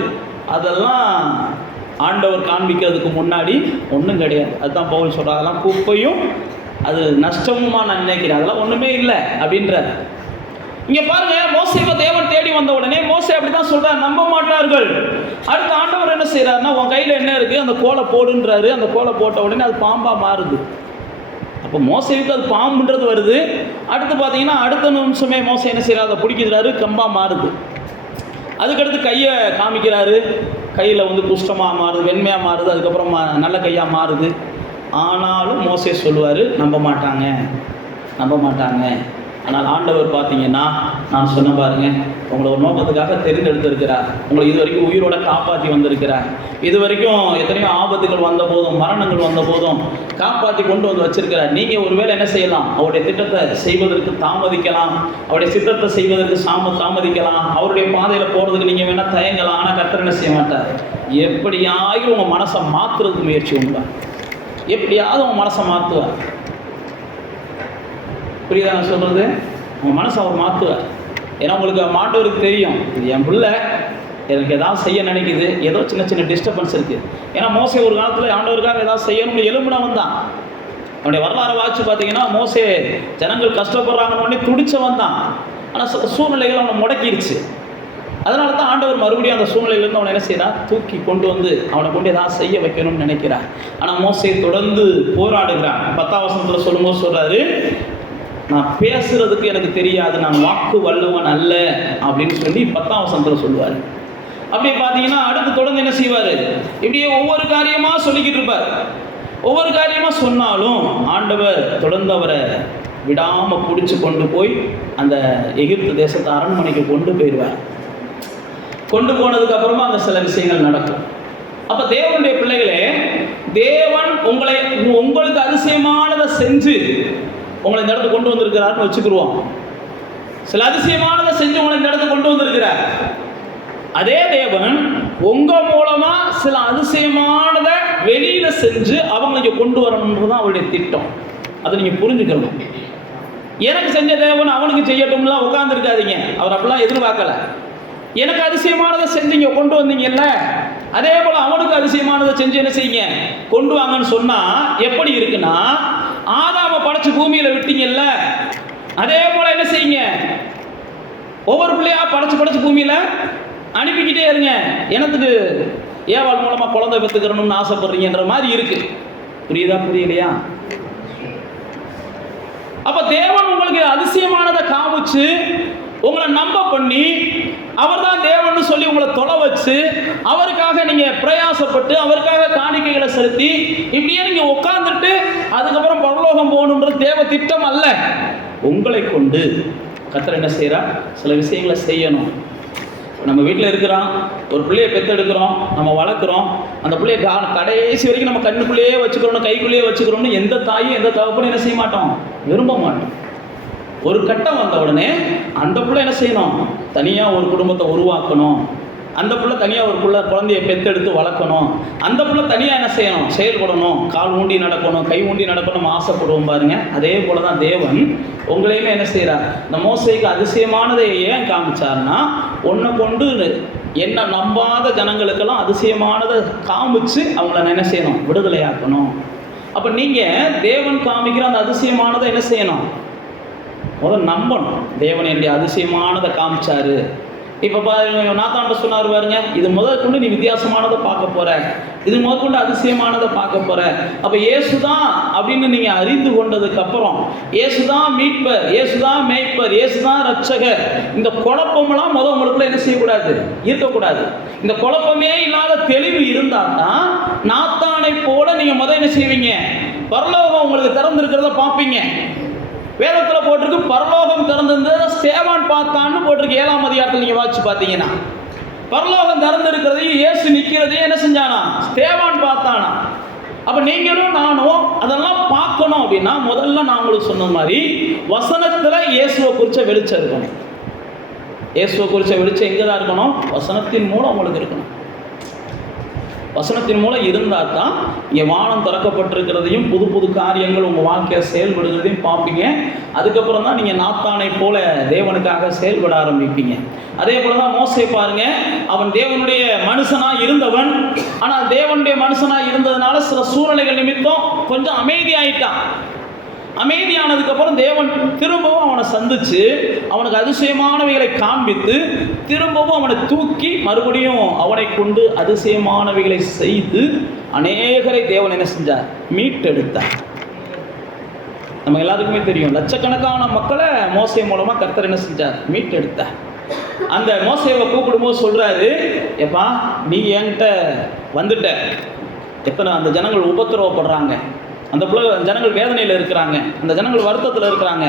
அதெல்லாம் ஆண்டவர் காண்பிக்கிறதுக்கு முன்னாடி ஒன்றும் கிடையாது. அதுதான் பவுல் சொல்கிறார், அதெல்லாம் குப்பையும் அது நஷ்டமுமா நான் நினைக்கிறேன், அதெல்லாம் ஒன்றுமே இல்லை அப்படின்ற. இங்கே பாருங்க, மோசேவை தேவன் தேடி வந்த உடனே மோசே அப்படி தான் சொல்கிறார், நம்ப மாட்டார்கள். அடுத்த ஆண்டவர் என்ன செய்கிறாருன்னா, உன் கையில் என்ன இருக்குது, அந்த கோலை போடுன்றாரு. அந்த கோலை போட்ட உடனே அது பாம்பாக மாறுது. அப்போ மோசேவுக்கு அது பாம்புன்றது வருது. அடுத்து பார்த்தீங்கன்னா அடுத்த நிமிஷமே மோசே என்ன செய்கிறார், அதை பிடிக்கிறாரு, கம்பாக மாறுது. அதுக்கடுத்து கையை காமிக்கிறாரு, கையில் வந்து குஷ்டமாக மாறுது, வெண்மையாக மாறுது, அதுக்கப்புறம் நல்ல கையாக மாறுது. ஆனாலும் மோசே சொல்லுவார், நம்ப மாட்டாங்க. ஆனால் ஆண்டவர் பார்த்தீங்கன்னா, நான் சொன்ன பாருங்க, உங்களை ஒரு நோக்கத்துக்காக தெரிந்தெடுத்திருக்கிறார். உங்களை இது வரைக்கும் உயிரோட காப்பாற்றி வந்திருக்கிறார். இது வரைக்கும் எத்தனையோ ஆபத்துகள் வந்த போதும், மரணங்கள் வந்த போதும் காப்பாற்றி கொண்டு வந்து வச்சிருக்கிறார். நீங்கள் ஒருவேளை என்ன செய்யலாம், அவருடைய திட்டத்தை செய்வதற்கு தாமதிக்கலாம், அவருடைய சித்தத்தை செய்வதற்கு தாமதிக்கலாம், அவருடைய பாதையில் போகிறதுக்கு நீங்கள் வேணால் தயங்கலாம். ஆனால் கர்த்தர் என்ன செய்ய மாட்டார், எப்படியாவது உங்கள் மனசை மாற்றுறதுக்கு முயற்சி உண்டா, எப்படியாவது உங்கள் மனசை மாற்றுவார். புரியுதா நான் சொல்கிறது? உங்கள் மனசை அவர் மாற்றுவார். ஏன்னா உங்களுக்கு மாட்டவருக்கு தெரியும், இது என் பிள்ளை எனக்கு ஏதாவது செய்ய நினைக்குது, ஏதோ சின்ன சின்ன டிஸ்டர்பன்ஸ் இருக்குது. ஏன்னா மோசே ஒரு காலத்தில் ஆண்டவருக்காக ஏதாவது செய்யணும்னு எலும்புனவன் தான். அவனுடைய வரலாறு வாட்சி பார்த்தீங்கன்னா, மோசே ஜனங்கள் கஷ்டப்படுறாங்கன்னு உடனே துடிச்சவன் தான். ஆனால் சில சூழ்நிலைகள் அவனை முடக்கிடுச்சு. அதனால தான் ஆண்டவர் மறுபடியும் அந்த சூழ்நிலையிலேருந்து அவனை என்ன செய்யறான், தூக்கி கொண்டு வந்து அவனை கொண்டு ஏதாவது செய்ய வைக்கணும்னு நினைக்கிறான். ஆனால் மோசே தொடர்ந்து போராடுகிறான். 10ஆம் வசனத்தில் சொல்லும்போது சொல்கிறாரு, நான் பேசுறதுக்கு எனக்கு தெரியாது, நான் வாக்கு வல்லுவன் அல்ல அப்படின்னு சொல்லி 10ஆம் வசனத்தில் சொல்லுவார். அப்படி பார்த்தீங்கன்னா அடுத்து தொடர்ந்து என்ன செய்வார், இப்படியே ஒவ்வொரு காரியமாக சொல்லிக்கிட்டு இருப்பார். ஒவ்வொரு காரியமாக சொன்னாலும் ஆண்டவர் தொடர்ந்து அவரை விடாமல் பிடிச்சி கொண்டு போய் அந்த எகிப்து தேசத்தை அரண்மனைக்கு கொண்டு போயிடுவார். கொண்டு போனதுக்கு அப்புறமா அந்த சில விஷயங்கள் நடக்கும். அப்போ தேவனுடைய பிள்ளைகளே, தேவன் உங்களுக்கு அதிசயமானதை செஞ்சு உங்களை இந்த இடத்துக்கு கொண்டு வந்திருக்கிறார்னு வச்சுக்கிடுவோம். சில அதிசயமானதை செஞ்சு உங்களை இந்த இடத்துக்கு கொண்டு வந்திருக்கிறார். அதே தேவன் உங்க மூலமா சில அதிசயமானதை வெளியில செஞ்சு அவங்களுக்கு கொண்டு வரணும்ன்றதுதான் அவருடைய திட்டம். அதை நீங்க புரிஞ்சுக்கணும். எனக்கு செஞ்ச தேவன் அவனுக்கு செய்யட்டும்லாம் உட்கார்ந்து இருக்காதீங்க. அவர் அப்படிலாம் எதிர்பார்க்கல. எனக்கு அதிசயமானதை செஞ்சீங்க, கொண்டு வந்தீங்கல்ல, அதே போல அவனுக்கு அதிசயமானதை செஞ்சு என்ன செய்யுங்க, கொண்டு வாங்கன்னு சொன்னா எப்படி இருக்குன்னா, ஆதாம படைச்சு பூமியில விட்டீங்கல்ல, அதே போல என்ன செய்யுங்க, ஒவ்வொரு பிள்ளையா படைச்சு பூமியில அனுப்பிக்கிட்டே இருங்க. எனத்துக்கு ஏவாள் மூலமா குழந்தை பெற்றுக்கிறணும்னு ஆசைப்படுறீங்கன்ற மாதிரி இருக்கு. புரியுதா, புரியலையா? அப்ப தேவன் உங்களுக்கு அதிசயமானதை காமிச்சு உங்களை நம்ப பண்ணி அவர் தான் தேவன் சொல்லி உங்களை தொலை வச்சு அவருக்காக நீங்க பிரயாசப்பட்டு அவருக்காக காணிக்கைகளை செலுத்தி இப்படியே நீங்க உட்கார்ந்துட்டு அதுக்கப்புறம் பரலோகம் போகணுன்றது தேவ திட்டம் அல்ல. உங்களை கொண்டு கர்த்தர் என்ன செய்யறா, சில விஷயங்களை செய்யணும். நம்ம வீட்டில் இருக்கிறோம், ஒரு பிள்ளையை பெற்றெடுக்கிறோம், நம்ம வளர்க்குறோம், அந்த பிள்ளைய கடைசி வரைக்கும் நம்ம கண்ணுக்குள்ளேயே வச்சுக்கிறோம், கைக்குள்ளேயே வச்சுக்கிறோம்னு எந்த தாயும் எந்த தகப்பனும் என்ன செய்ய மாட்டோம், விரும்ப மாட்டோம். ஒரு கட்டம் வந்த உடனே அந்த பிள்ளை என்ன செய்யணும், தனியாக ஒரு குடும்பத்தை உருவாக்கணும், அந்த பிள்ளை தனியாக ஒரு குழந்தைய பெற்றெடுத்து வளர்க்கணும், அந்த பிள்ளை தனியாக என்ன செய்யணும், செயல்படணும், கால் ஊண்டி நடக்கணும், கை ஊண்டி நடக்கணும், ஆசைப்படுவோம் பாருங்க. அதே போல தான் தேவன் உங்களையுமே என்ன செய்கிறார், இந்த மோசேக்கு அதிசயமானதை ஏன் காமிச்சார்னா, உன்னை கொண்டு என்ன நம்பாத ஜனங்களுக்கெல்லாம் அதிசயமானதை காமிச்சு அவங்கள என்ன செய்யணும், விடுதலையாக்கணும். அப்போ நீங்கள் தேவன் காமிக்கிற அந்த அதிசயமானதை என்ன செய்யணும், முதல் நம்பணும். தேவன் என்னுடைய அதிசயமானதை காமிச்சாரு. இப்போ பாருங்க, நாத்தாண்ட சொன்னார் பாருங்க, இது முதற்கொண்டு நீ வித்தியாசமானதை பார்க்க போற, இது முதற்கொண்டு அதிசயமானதை பார்க்க போற. அப்போ இயேசுதான் அப்படின்னு நீங்க அறிந்து கொண்டதுக்கு அப்புறம், இயேசுதான் மீட்பர், இயேசுதான் மேய்ப்பர், இயேசுதான் ரட்சகர், இந்த குழப்பமெல்லாம் உங்களுக்குள்ள என்ன செய்யக்கூடாது, இருக்கக்கூடாது. இந்த குழப்பமே இல்லாத தெளிவு இருந்தால் தான் நாத்தானை போல நீங்க என்ன செய்வீங்க, பரலோகம் உங்களுக்கு திறந்திருக்கிறத பார்ப்பீங்க. வேதத்தில் போட்டிருக்கு, பரலோகம் திறந்திருந்தது ஸ்தேவான் பார்த்தான்னு போட்டிருக்கு. 7ஆம் அதிகாரத்தில் நீங்கள் வாசிச்சு பார்த்தீங்கன்னா, பரலோகம் திறந்திருக்கிறதையும் இயேசு நிற்கிறதையும் என்ன செஞ்சானா, ஸ்தேவான் பார்த்தானா. அப்போ நீங்களும் நானும் அதெல்லாம் பார்க்கணும் அப்படின்னா, முதல்ல நான் உங்களுக்கு சொன்ன மாதிரி வசனத்தில் இயேசுவை குறித்த வெளிச்சம் இருக்கணும். இயேசுவை குறித்த வெளிச்சம் எங்கே தான் இருக்கணும், வசனத்தின் மூலம் உங்களுக்கு இருக்கணும். வசனத்தின் மூலம் இருந்தால் தான் இங்கே வானம் திறக்கப்பட்டிருக்கிறதையும் புது புது காரியங்கள் உங்கள் வாழ்க்கையை செயல்படுகிறதையும் பார்ப்பீங்க. அதுக்கப்புறம் தான் நீங்கள் நாத்தானை போல தேவனுக்காக செயல்பட ஆரம்பிப்பீங்க. அதே போல தான் மோசே பாருங்க, அவன் தேவனுடைய மனுஷனாக இருந்தவன். ஆனால் தேவனுடைய மனுஷனாக இருந்ததுனால சில சூழ்நிலைகள் நிமித்தம் கொஞ்சம் அமைதியாயிட்டான். அமைதியானதுக்கப்புறம் தேவன் திரும்பவும் அவனை சந்தித்து அவனுக்கு அதிசயமானவைகளை காண்பித்து திரும்பவும் அவனை தூக்கி மறுபடியும் அவனை கொண்டு அதிசயமானவைகளை செய்து அநேகரை தேவன் என்ன செஞ்சார், மீட்டெடுத்தார். நம்ம எல்லாருக்குமே தெரியும், லட்சக்கணக்கான மக்களை மோசே மூலமாக கர்த்தர் என்ன செஞ்சார், மீட்டெடுத்தார். அந்த மோசேவை கூப்பிடும்போது சொல்கிறாரு, எப்பா நீ என்கிட்ட வந்துட்ட, எத்தனை அந்த ஜனங்கள் உபத்திரவப்படுறாங்க, அந்த ஜனங்கள் வேதனையில் இருக்கிறாங்க, அந்த ஜனங்கள் வருத்தத்தில் இருக்கிறாங்க,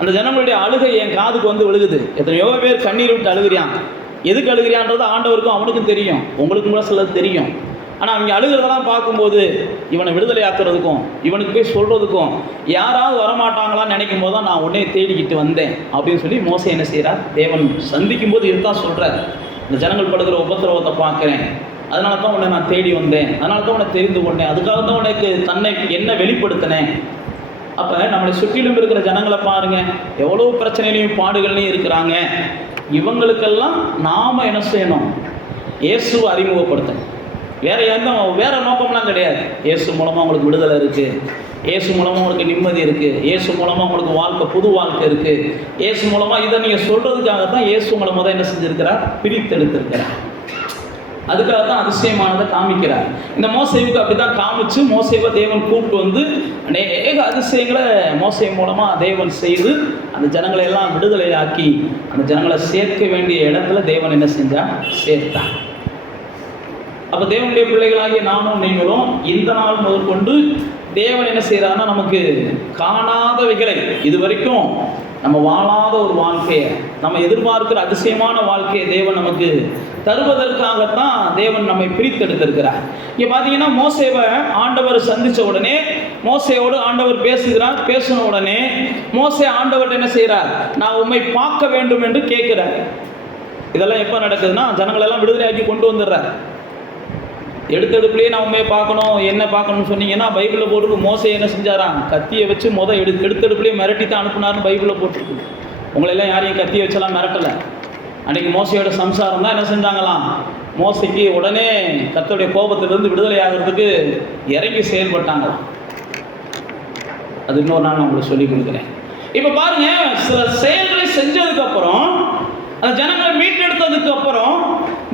அந்த ஜனங்களுடைய அழுகை என் காதுக்கு வந்து விழுகுது. எத்தனையோ பேர் கண்ணீர் விட்டு அழுகிறியான். எதுக்கு அழுகிறியான்றது ஆண்டவருக்கும் அவனுக்கும் தெரியும், உங்களுக்கும் கூட சிலது தெரியும். ஆனால் அவங்க அழுகிறதெல்லாம் பார்க்கும்போது இவனை விடுதலை ஆக்குறதுக்கும் இவனுக்கு போய் சொல்கிறதுக்கும் யாராவது வரமாட்டாங்களான்னு நினைக்கும் போது தான் நான் உடனே தேடிக்கிட்டு வந்தேன் அப்படின்னு சொல்லி மோசே என்ன செய்கிறார், தேவன் சந்திக்கும் போது இதுதான் சொல்கிறார், இந்த ஜனங்கள் படுகிற உபத்திரவத்தை பார்க்குறேன், அதனால தான் உன்னை நான் தேடி வந்தேன், அதனால தான் உன்னை தெரிந்து கொண்டேன், அதுக்காக தான் உனக்கு தன்னை என்ன வெளிப்படுத்தினேன். அப்போ நம்மளை சுற்றிலும் இருக்கிற ஜனங்களை பாருங்கள், எவ்வளோ பிரச்சனையிலையும் பாடுகள்லையும் இருக்கிறாங்க. இவங்களுக்கெல்லாம் நாம் என்ன செய்யணும், இயேசுவை அறிமுகப்படுத்தணும். வேற நோக்கம்லாம் கிடையாது. இயேசு மூலமாக உங்களுக்கு விடுதலை இருக்குது, இயேசு மூலமாக உங்களுக்கு நிம்மதி இருக்குது, இயேசு மூலமாக உங்களுக்கு வாழ்க்கை புது வாழ்க்கை இருக்குது, இயேசு மூலமாக இதை நீங்கள் சொல்கிறதுக்காக தான் இயேசு உங்களை முதல் என்ன செஞ்சுருக்கிறார், பிரித்தெடுத்திருக்கிறார். அதுக்காக தான் அதிசயமானதை காமிக்கிறார். இந்த மோசேவுக்கு அப்படி தான் காமிச்சு மோசேவை தேவன் கூப்பிட்டு வந்து அநேக அதிசயங்களை மோசே மூலமாக தேவன் செய்து அந்த ஜனங்களை எல்லாம் விடுதலையாக்கி அந்த ஜனங்களை சேர்க்க வேண்டிய இடத்துல தேவன் என்ன செஞ்சார், சேர்த்தார். அப்போ தேவனுடைய பிள்ளைகளாகிய நானும் நீங்களும் இந்த நாள் முதற்கொண்டு தேவன் என்ன செய்கிறாருன்னா, நமக்கு காணாதவைகளை, இது வரைக்கும் நம்ம வாழாத ஒரு வாழ்க்கையை, நம்ம எதிர்பார்க்கிற அதிசயமான வாழ்க்கையை தேவன் நமக்கு தருவதற்காகத்தான் தேவன் நம்மை பிரித்தெடுத்திருக்கிறார். இங்கே பார்த்தீங்கன்னா, மோசேவை ஆண்டவர் சந்தித்த உடனே மோசேயோடு ஆண்டவர் பேசுகிறார். பேசின உடனே மோசே ஆண்டவர்கிட்ட என்ன செய்கிறார், நான் உம்மை பார்க்க வேண்டும் என்று கேட்குறார். இதெல்லாம் எப்போ நடக்குதுன்னா, ஜனங்களெல்லாம் விடுதலையாக்கி கொண்டு வந்துடுறார். எடுத்தெடுப்புலேயே நான் உண்மையை பார்க்கணும், என்ன பார்க்கணும்னு சொன்னீங்கன்னா பைபிளில் போட்டிருக்கு, மோசே என்ன செஞ்சாராம், கத்தியை வச்சு எடுத்தெடுப்புலேயே மிரட்டி தான் அனுப்புனார்னு பைபிளில் போட்டிருக்கு. உங்களெல்லாம் யாரையும் கத்தியை வச்செல்லாம் மிரட்டலை. அன்றைக்கி மோசையோட சம்சாரம் தான் என்ன செஞ்சாங்களாம், மோசைக்கு உடனே கர்த்தருடைய கோபத்திலிருந்து விடுதலை ஆகிறதுக்கு இறங்கி செயல்பட்டாங்களாம். அது இன்னொரு நாள் நான் உங்களுக்கு சொல்லிக் கொடுக்குறேன். இப்போ பாருங்க, சில செயல்களை செஞ்சதுக்கப்புறம் அந்த ஜனங்களை மீட்டெடுத்ததுக்கு அப்புறம்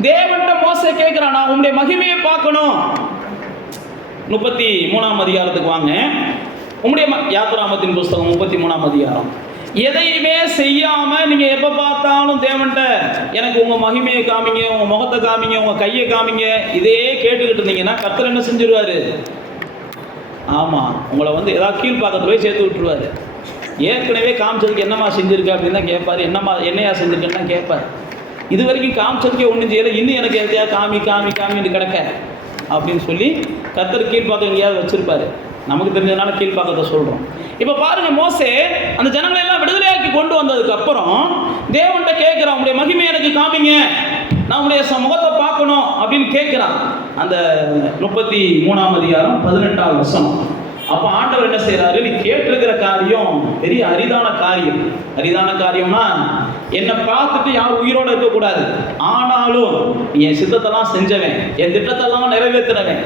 தேவன்கிட்ட மோசே கேட்குறான், நான் உங்களுடைய மகிமையை பார்க்கணும். 33ஆம் அதிகாரத்துக்கு வாங்க. உங்களுடைய யாத்திராமத்தின் புஸ்தகம் 33ஆம் அதிகாரம். எதையுமே செய்யாம நீங்க எப்ப பார்த்தாலும் தேவன்ட்ட எனக்கு உங்க மகிமையை காமிங்க, உங்க முகத்தை காமிங்க, உங்க கையை காமிங்க, இதே கேட்டுக்கிட்டு இருந்தீங்கன்னா கர்த்தர் என்ன செஞ்சிருவாரு? ஆமா, உங்களை வந்து ஏதாவது கீழ்பாக்கத்துல போய் சேர்த்து விட்டுருவாரு. ஏற்கனவே காமிச்சதுக்கு என்னம்மா செஞ்சிருக்க அப்படின்னு தான் கேட்பாரு. என்னையா செஞ்சிருக்கேன்னு தான் கேட்பாரு. இது வரைக்கும் காமிச்சதுக்கே ஒன்றும் செய்யலை, இன்னும் எனக்கு எதையா காமின்னு கிடக்க அப்படின்னு சொல்லி கர்த்தர் கீழ்பாக்கம் எங்கேயாவது வச்சிருப்பாரு. நமக்கு தெரிஞ்சதுனால கீழ்பாக்கத்தை சொல்றோம். இப்ப பாருங்க, மோசே அந்த ஜனங்களை எல்லாம் விடுதலையாக்கி கொண்டு வந்ததுக்கு அப்புறம் தேவன்கிட்ட கேட்கிறான், உங்களுடைய மகிமை எனக்கு காமிங்க, நான் உங்களுடைய முகத்தை பார்க்கணும் அப்படின்னு கேட்கிறான். அந்த 33ஆம் அதிகாரம் 18ஆம் வசனம். அப்ப ஆண்டவர் என்ன செய்யறாரு? நீ கேட்டிருக்கிற காரியம் பெரிய அரிதான காரியம். அரிதான காரியம்னா என்னை பார்த்துட்டு யாரும் உயிரோடு இருக்கக்கூடாது, ஆனாலும் நீ என் சித்தத்தெல்லாம் செஞ்சவன், என் திட்டத்தெல்லாம் நிறைவேற்றினவன்.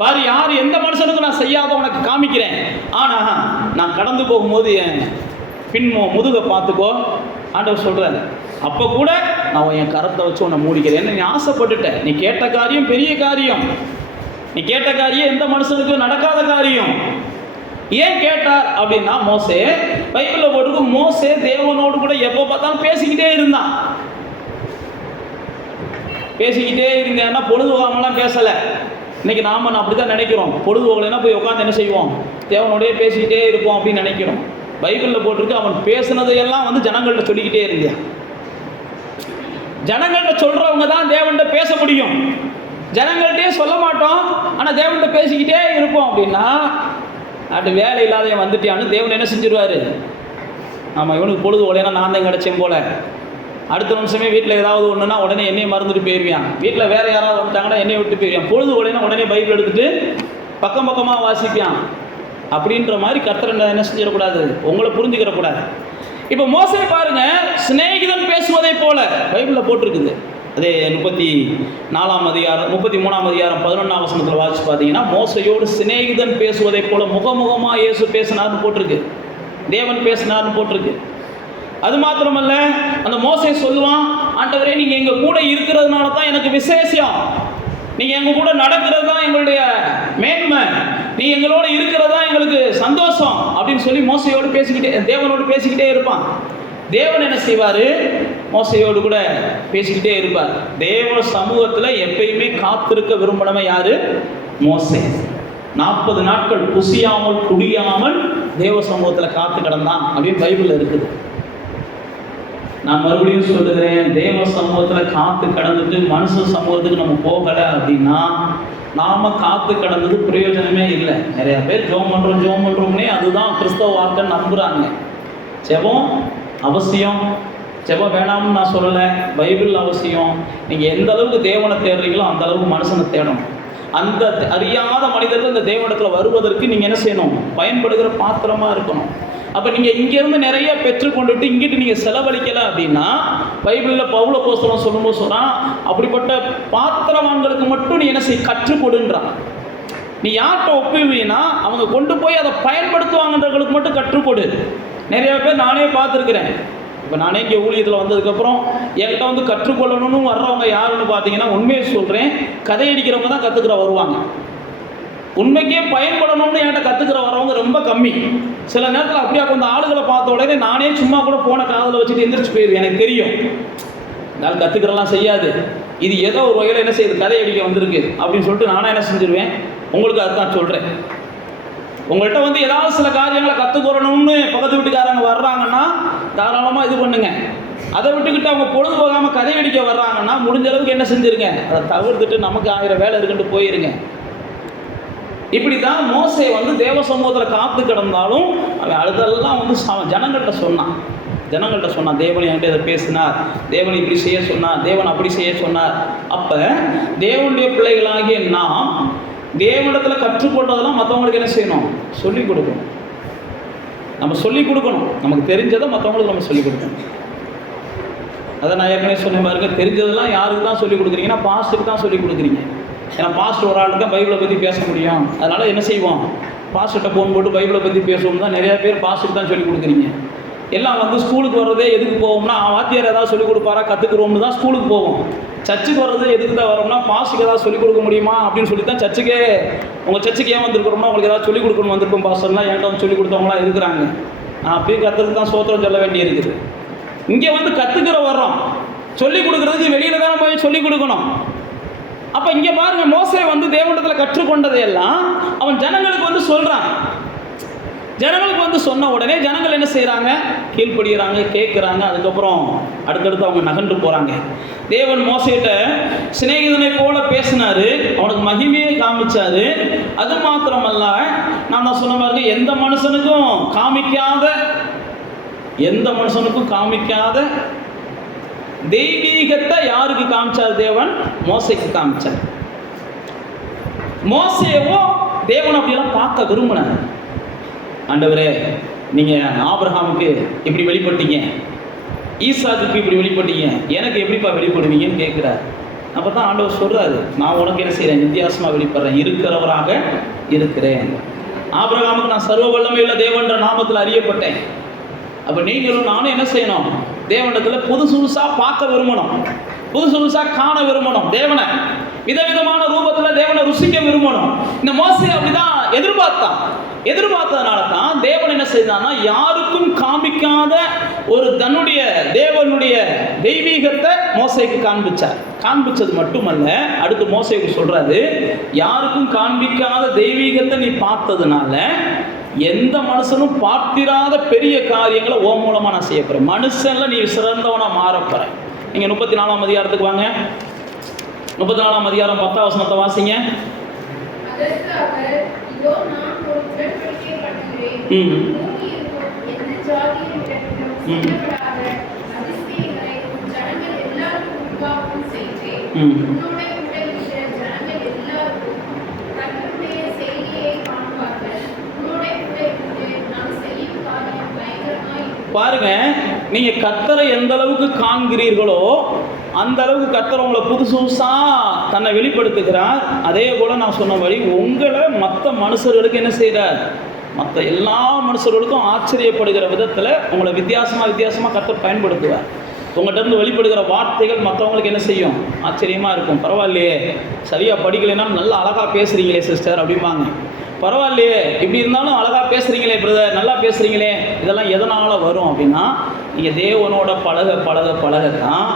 பாரு, யார் எந்த மனுஷனுக்கும் நான் செய்யாத உனக்கு காமிக்கிறேன். ஆனா நான் கடந்து போகும்போது என் முதுகை பார்த்துக்கோ ஆண்டவர் சொல்றாரு. அப்ப கூட நான் என் கரத்தை வச்சு உன்னை மூடிக்கிறேன். என்ன நீ ஆசைப்பட்டுட்ட, நீ கேட்ட காரியம் பெரிய காரியம், நீ கேட்ட காரியம் எந்த மனுஷனுக்கும் நடக்காத காரியம். ஏன் கேட்டார் அப்படின்னா, மோசே பைபிள்ல போட்டு மோசே தேவனோடு கூட எப்போ பார்த்தாலும் பேசிக்கிட்டே இருந்தான். பேசிக்கிட்டே இருந்தேன்னா பொழுதுபோகாமலாம் பேசல. இன்னைக்கு நாம அப்படிதான் நினைக்கிறோம், பொழுதுபோகலைன்னா போய் உட்காந்து என்ன செய்வோம், தேவனோடய பேசிக்கிட்டே இருப்போம் அப்படின்னு நினைக்கிறோம். பைபிள்ல போட்டிருக்கு, அவன் பேசினதையெல்லாம் வந்து ஜனங்கள்ட்ட சொல்லிக்கிட்டே இருந்தான். ஜனங்கள்ட்ட சொல்றவங்க தான் தேவன்கிட்ட பேச முடியும். ஜனங்கள்ட்டே சொல்ல மாட்டோம், ஆனா தேவன்கிட்ட பேசிக்கிட்டே இருப்போம். அப்படின்னா அப்படி வேலை இல்லாத வந்துட்டியான்னு தேவன் என்ன செஞ்சிருவாரு? ஆமாம், இவனுக்கு பொழுது ஓலைனா நான் தான் கிடச்சேன் போல. அடுத்த நிமிஷமே வீட்டில் ஏதாவது ஒன்றுனா உடனே என்னையை மறந்துட்டு போயிடுவான். வீட்டில் வேறு யாராவது வந்துட்டாங்கன்னா என்னையை விட்டு போயிடுவான். பொழுது ஓலைனா உடனே பைபிள் எடுத்துட்டு பக்கம் பக்கமாக வாசிப்பான். அப்படின்ற மாதிரி கர்த்தர் என்ன செஞ்சிடக்கூடாது, உங்களை புரிஞ்சுக்கிறக்கூடாது. இப்போ மோசே பாருங்க, சிநேகிதன் பேசுவதை போல பைபிளில் போட்டிருக்குது. அதே 34ஆம் அதிகாரம் 33ஆம் அதிகாரம் 11ஆம் வசனத்தில் வாசிச்சு பார்த்தீங்கன்னா, மோசையோடு சிநேகிதன் பேசுவதை போல முகமுகமாக இயேசு பேசினார்னு போட்டிருக்கு, தேவன் பேசினார்னு போட்டிருக்கு. அது மாத்திரமல்ல, அந்த மோசே சொல்லுவான், ஆண்டவரே நீங்க எங்க கூட இருக்கிறதுனால தான் எனக்கு விசேஷம், நீங்க எங்க கூட நடக்கிறது தான் எங்களுடைய மேன்மை, நீ எங்களோட இருக்கிறதா எங்களுக்கு சந்தோஷம் அப்படின்னு சொல்லி மோசையோடு பேசிக்கிட்டே, தேவனோடு பேசிக்கிட்டே இருப்பான். தேவன் என்ன செய்வாரு? மோசையோடு கூட பேசிக்கிட்டே இருப்பார். தேவ சமூகத்துல எப்பயுமே காத்திருக்க விரும்பினவன் யாரு? மோசே. 40 நாட்கள் புசியாமல் குடியாமல் தேவ சமூகத்துல காத்து கிடந்தான் அப்படின்னு பைபிள்ல இருக்குது. நான் மறுபடியும் சொல்லுகிறேன், தேவ சமூகத்துல காத்து கடந்துட்டு மனுஷ சமூகத்துக்கு நம்ம போகலை அப்படின்னா நாம காத்து கடந்தது பிரயோஜனமே இல்லை. நிறைய பேர் ஜோம் பண்றோம்னே அதுதான் கிறிஸ்தவ வார்த்தை நம்புறாங்க. ஜெபம் அவசியம், ஜெபம் வேணாம்னு நான் சொல்லலை, பைபிள் அவசியம். நீங்கள் எந்த அளவுக்கு தேவனை தேடுறீங்களோ அந்த அளவுக்கு மனுஷனை தேடணும். அந்த அறியாத மனிதர்கள் இந்த தேவனிடத்தில் வருவதற்கு நீங்கள் என்ன செய்யணும்? பயன்படுகிற பாத்திரமாக இருக்கணும். அப்போ நீங்கள் இங்கேருந்து நிறைய பெற்றுக்கொண்டுட்டு இங்கிட்டு நீங்கள் செலவழிக்கலை அப்படின்னா, பைபிளில் பவுல அப்போஸ்தலன் சொல்லும்போது சொன்னால், அப்படிப்பட்ட பாத்திரவான்களுக்கு மட்டும் நீ என்ன செய்ய கற்றுக் கொடுன்றான். நீ யார்கிட்ட ஒப்புவீன்னா அவங்க கொண்டு போய் அதை பயன்படுத்துவாங்கன்றவங்களுக்கு மட்டும் கற்றுக்கொடு. நிறைய பேர் நானே பார்த்துருக்குறேன். இப்போ நானே இங்கே ஊழியத்தில் வந்ததுக்கப்புறம் என்கிட்ட வந்து கற்றுக்கொள்ளணும்னு வர்றவங்க யாருன்னு பார்த்தீங்கன்னா, உண்மையை சொல்கிறேன், கதையடிக்கிறவங்க தான் கற்றுக்கிற வருவாங்க. உண்மைக்கே பயன்படணும்னு என்கிட்ட கற்றுக்கிற வரவங்க ரொம்ப கம்மி. சில நேரத்தில் அப்படியே கொஞ்சம் ஆளுகளை பார்த்த உடனே நானே சும்மா கூட போன காதில் வச்சுட்டு எந்திரிச்சு போயிடுவேன். எனக்கு தெரியும் என்னால் கற்றுக்கிறலாம் செய்யாது, இது ஏதோ ஒரு வகையில் என்ன செய்யுது, கதையடிக்க வந்திருக்கு அப்படின்னு சொல்லிட்டு நானே என்ன செஞ்சிருவேன். உங்களுக்கு அதுதான் சொல்கிறேன். உங்கள்கிட்ட வந்து ஏதாவது சில காரியங்களை கற்றுக்கொள்ளணும்னு பக்கத்து வீட்டுக்காரங்க வர்றாங்கன்னா தாராளமாக இது பண்ணுங்க. அதை விட்டுக்கிட்டு அவங்க பொழுது போகாமல் கதை அடிக்க வர்றாங்கன்னா முடிஞ்ச அளவுக்கு என்ன செஞ்சுருங்க, அதை தவிர்த்துட்டு நமக்கு 1000 வேலை இருக்குன்ட்டு போயிருங்க. இப்படி தான் மோசே வந்து தேவ சமூகத்தில் காத்து கிடந்தாலும் அவன் அதெல்லாம் வந்து ஜனங்கள்கிட்ட சொன்னான். தேவன் என்கிட்ட இதை பேசினார், தேவன் இப்படி செய்ய சொன்னார், தேவன் அப்படி செய்ய சொன்னார். அப்போ தேவனுடைய பிள்ளைகளாகிய நாம் தேவனிடத்தில் கற்றுக்கொண்டதெல்லாம் மற்றவங்களுக்கு என்ன செய்யணும்? சொல்லிக் கொடுக்கணும். நம்ம சொல்லிக் கொடுக்கணும். நமக்கு தெரிஞ்சதை மற்றவங்களுக்கு நம்ம சொல்லிக் கொடுக்கணும். அதை நான் ஏற்கனவே சொன்ன பாருங்க, தெரிஞ்சதெல்லாம் யாருக்கு தான் சொல்லிக் கொடுக்குறீங்கன்னா பாஸ்டருக்கு தான் சொல்லிக் கொடுக்குறீங்க. ஏன்னா பாஸ்டர் ஒரு ஆளுக்கு தான் பைபிளை பற்றி பேச முடியும். அதனால் என்ன செய்வோம், பாஸ்டர்கிட்ட ஃபோன் போட்டு பைபிளை பற்றி பேசுவோம் தான் நிறையா பேர் பாஸ்டருக்கு தான் சொல்லிக் கொடுக்குறீங்க. எல்லாம் வந்து ஸ்கூலுக்கு வர்றதே எதுக்கு போவோம்னா, வாத்தியார் ஏதாவது சொல்லிக் கொடுப்பாரா கற்றுக்குறோம்னு தான் ஸ்கூலுக்கு போவோம். சர்ச்சுக்கு வர்றது எதுக்கு தான் வரோம்னா, பாஸ்டருக்கு ஏதாவது சொல்லிக் கொடுக்க முடியுமா அப்படின்னு சொல்லி தான் சர்ச்சுக்கே. உங்கள் சர்ச்சுக்கு ஏன் வந்திருக்கிறோம்னா உங்களுக்கு ஏதாவது சொல்லிக் கொடுக்கணும் வந்திருக்கோம் பாஸ்டர்லாம், என்கிட்ட வந்து சொல்லிக் கொடுத்தவங்களாம் இருக்கிறாங்க. அப்பயும் கர்த்தருக்கு தான் ஸ்தோத்திரம் சொல்ல வேண்டி இருக்குது. இங்கே வந்து கற்றுக்கிற வர்றோம், சொல்லிக் கொடுக்குறதுக்கு வெளியில் தானே போய் சொல்லிக் கொடுக்கணும். அப்போ இங்கே பாருங்க, மோசே வந்து தேவனிடத்தில் கற்றுக்கொண்டதையெல்லாம் அவன் ஜனங்களுக்கு வந்து சொல்கிறான். ஜனங்களுக்கு வந்து சொன்ன உடனே ஜனங்கள் என்ன செய்கிறாங்க? கீழ்ப்படுகிறாங்க, கேட்குறாங்க. அதுக்கப்புறம் அடுத்தடுத்து அவங்க நகர்ந்து போகிறாங்க. தேவன் மோசேட்ட சிநேகிதனை போல பேசினாரு, அவனுக்கு மகிமையை காமிச்சாரு. அது மாத்திரமல்ல, நான் தான் சொன்ன பாருங்க, எந்த மனுஷனுக்கும் காமிக்காத தெய்வீகத்தை யாருக்கு காமிச்சார்? தேவன் மோசேக்கு காமிச்சார். மோசேவோ தேவன் அப்படியெல்லாம் பார்க்க விரும்பினார். ஆண்டவரே, நீங்கள் ஆபிரகாமுக்கு இப்படி வெளிப்பட்டீங்க, ஈசாக்குக்கு இப்படி வெளிப்பட்டீங்க, எனக்கு எப்படிப்பா வெளிப்படுவீங்கன்னு கேட்குறாரு. அப்போ தான் ஆண்டவர் சொல்கிறாரு, நான் உனக்கு என்ன செய்கிறேன்? வித்தியாசமாக வெளிப்படுறேன், இருக்கிறவராக இருக்கிறேன். ஆபிரகாமுக்கு நான் சர்வ வல்லமையுள்ள தேவன்ற நாமத்தில் அறியப்பட்டேன். அப்போ நீங்களும் நானும் என்ன செய்யணும்? தேவனிடத்தில் புதுசாக பார்க்க விரும்பணும், புதுசாக காண விரும்பணும், தேவனை விதவிதமான ரூபத்தில் தேவனை ருசிக்க விரும்பணும். இந்த மோசே அப்படிதான் எதிர்பார்த்ததுனால தான் தேவன் என்ன செய்தான்னா, யாருக்கும் காமிக்காத ஒரு தன்னுடைய தேவனுடைய தெய்வீகத்தை மோசேக்கு காண்பிச்சது மட்டுமல்ல, அடுத்து மோசேக்கு சொல்றாரு, யாருக்கும் காண்பிக்காத தெய்வீகத்தை நீ பார்த்ததுனால எந்த மனுஷனும் பார்த்திராத பெரிய காரியங்களை ஓ மூலமா நான் செய்ய போறேன். மனுஷன்ல நீ சிறந்தவனா மாறப்போற. நீங்க 34ஆம் அதிகாரத்துக்கு வாங்க. 34ஆம் அதிகாரம் 10ஆம் வசனத்தை வாசிங்க. பாருங்க, நீங்க கர்த்தரை எந்த அளவுக்கு காண்கிறீர்களோ அந்த அளவுக்கு கர்த்தர் உங்களை புதுசா தன்னை வெளிப்படுத்துகிறார். அதே போல நான் சொன்னபடி உங்களை மற்ற மனுஷர்களுக்கு என்ன செய்கிறார்? மற்ற எல்லா மனுஷர்களுக்கும் ஆச்சரியப்படுகிற விதத்தில் உங்களை வித்தியாசமாக கர்த்தர் பயன்படுத்துவார். உங்கள்கிட்ட இருந்து வெளிப்படுகிற வார்த்தைகள் மற்றவங்களுக்கு என்ன செய்யும்? ஆச்சரியமாக இருக்கும். பரவாயில்லையே, சரியாக படிக்கலைன்னா நல்லா அழகாக பேசுகிறீங்களே சிஸ்டர் அப்படிம்பாங்க. பரவாயில்லையே, இப்படி இருந்தாலும் அழகாக பேசுகிறீங்களே பிரதர், நல்லா பேசுகிறீங்களே. இதெல்லாம் எதனால் வரும் அப்படின்னா, நீங்கள் தேவனோட பழகத்தான்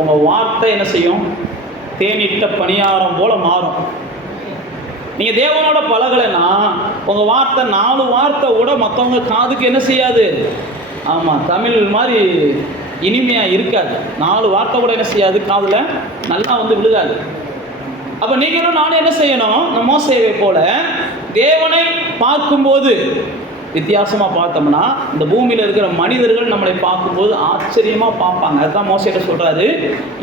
உங்கள் வார்த்தை என்ன செய்யும்? தேனிட்ட பணியாரம் போல் மாறும். நீங்கள் தேவனோட பழகலைன்னா உங்கள் வார்த்தை 4 வார்த்தை கூட மற்றவங்க காதுக்கு என்ன செய்யாது? ஆமாம், தமிழ் மாதிரி இனிமையாக இருக்காது. 4 வார்த்தை கூட என்ன செய்யாது? காதில் நல்லா வந்து விழுகாது. அப்போ நீங்களும் நானும் என்ன செய்யணும்? நம்ம மோசேவை போல தேவனை பார்க்கும்போது வித்தியாசமாக பார்த்தோம்னா, இந்த பூமியில் இருக்கிற மனிதர்கள் நம்மளை பார்க்கும்போது ஆச்சரியமாக பார்ப்பாங்க. அதுதான் மோசேட்ட சொல்கிறாரு,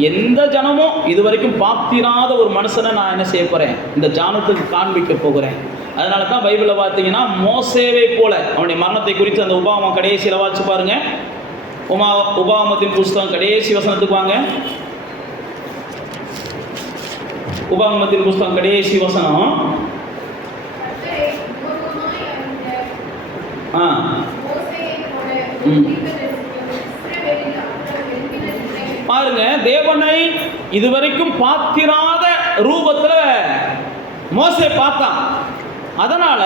எந்த ஜனமும் இது வரைக்கும் பார்த்திராத ஒரு மனுஷனை நான் என்ன செய்ய போகிறேன்? இந்த ஜானத்துக்கு காண்பிக்க போகிறேன். அதனால தான் பைபிளில் பார்த்தீங்கன்னா மோசேவை போல அவனுடைய மரணத்தை குறித்து அந்த உபாகமம் கடைசியில் வாசிச்சு பாருங்க. உபாகமத்தின் புஸ்தகம் கடைசி வசனத்துக்கு வாங்க. உபாகமத்தின் புஸ்தகம் கடைசி வசனம். பாருங்க, தேவனை இதுவரைக்கும் பார்த்திராத ரூபத்துல மோசே பார்த்தான். அதனால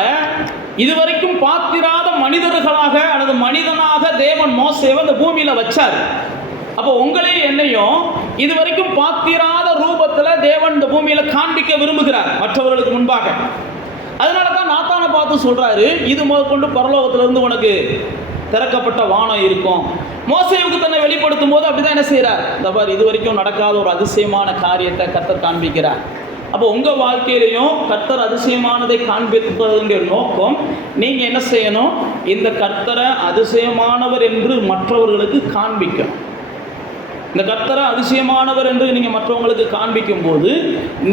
இதுவரைக்கும் பார்த்திராத மனிதர்களாக அல்லது மனிதனாக தேவன் மோசேவை அந்த பூமியில வச்சார். அப்போ உங்களையும் என்னையும் இதுவரைக்கும் பார்த்திராத ரூபத்துல தேவன் இந்த பூமியில காண்பிக்க விரும்புகிறார் மற்றவர்களுக்கு முன்பாக. அதனால தான் நாத்தானை பார்த்து சொல்றாரு, இது முதற்கொண்டு பரலோகத்திலிருந்து உனக்கு திறக்கப்பட்ட வானம் இருக்கும். மோசேவுக்கு தன்னை வெளிப்படுத்தும் போது அப்படிதான் என்ன செய்யறார்? இந்த பார், இது வரைக்கும் நடக்காத ஒரு அதிசயமான காரியத்தை கர்த்தர் காண்பிக்கிறார். அப்போ உங்கள் வாழ்க்கையிலையும் கர்த்தர் அதிசயமானதை காண்பிப்பதனுடைய நோக்கம், நீங்கள் என்ன செய்யணும்? இந்த கர்த்தரை அதிசயமானவர் என்று மற்றவர்களுக்கு காண்பிக்கணும். இந்த கர்த்தரை அதிசயமானவர் என்று நீங்கள் மற்றவங்களுக்கு காண்பிக்கும் போது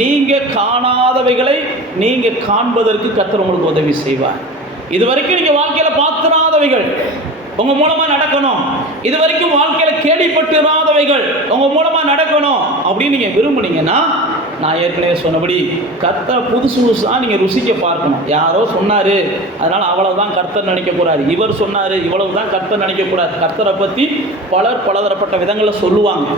நீங்கள் காணாதவைகளை நீங்கள் காண்பதற்கு கர்த்தர் உங்களுக்கு உதவி செய்வார். இதுவரைக்கும் நீங்கள் வாழ்க்கையில் பார்த்திராதவைகள் உங்கள் மூலமாக நடக்கணும், இதுவரைக்கும் வாழ்க்கையில் கேள்விப்பட்டிராதவைகள் உங்கள் மூலமாக நடக்கணும் அப்படின்னு நீங்கள் விரும்புனீங்கன்னா, நான் ஏற்கனவே சொன்னபடி கர்த்தரை புதுசாக நீங்கள் ருசிக்க பார்க்கணும். யாரோ சொன்னார் அதனால் அவ்வளவுதான் கர்த்தர் நினைக்க போகிறாரு, இவர் சொன்னார் இவ்வளவு தான் கர்த்தர் நினைக்கக்கூடாது. கர்த்தரை பற்றி பலர் பலதரப்பட்ட விதங்களில் சொல்லுவாங்க.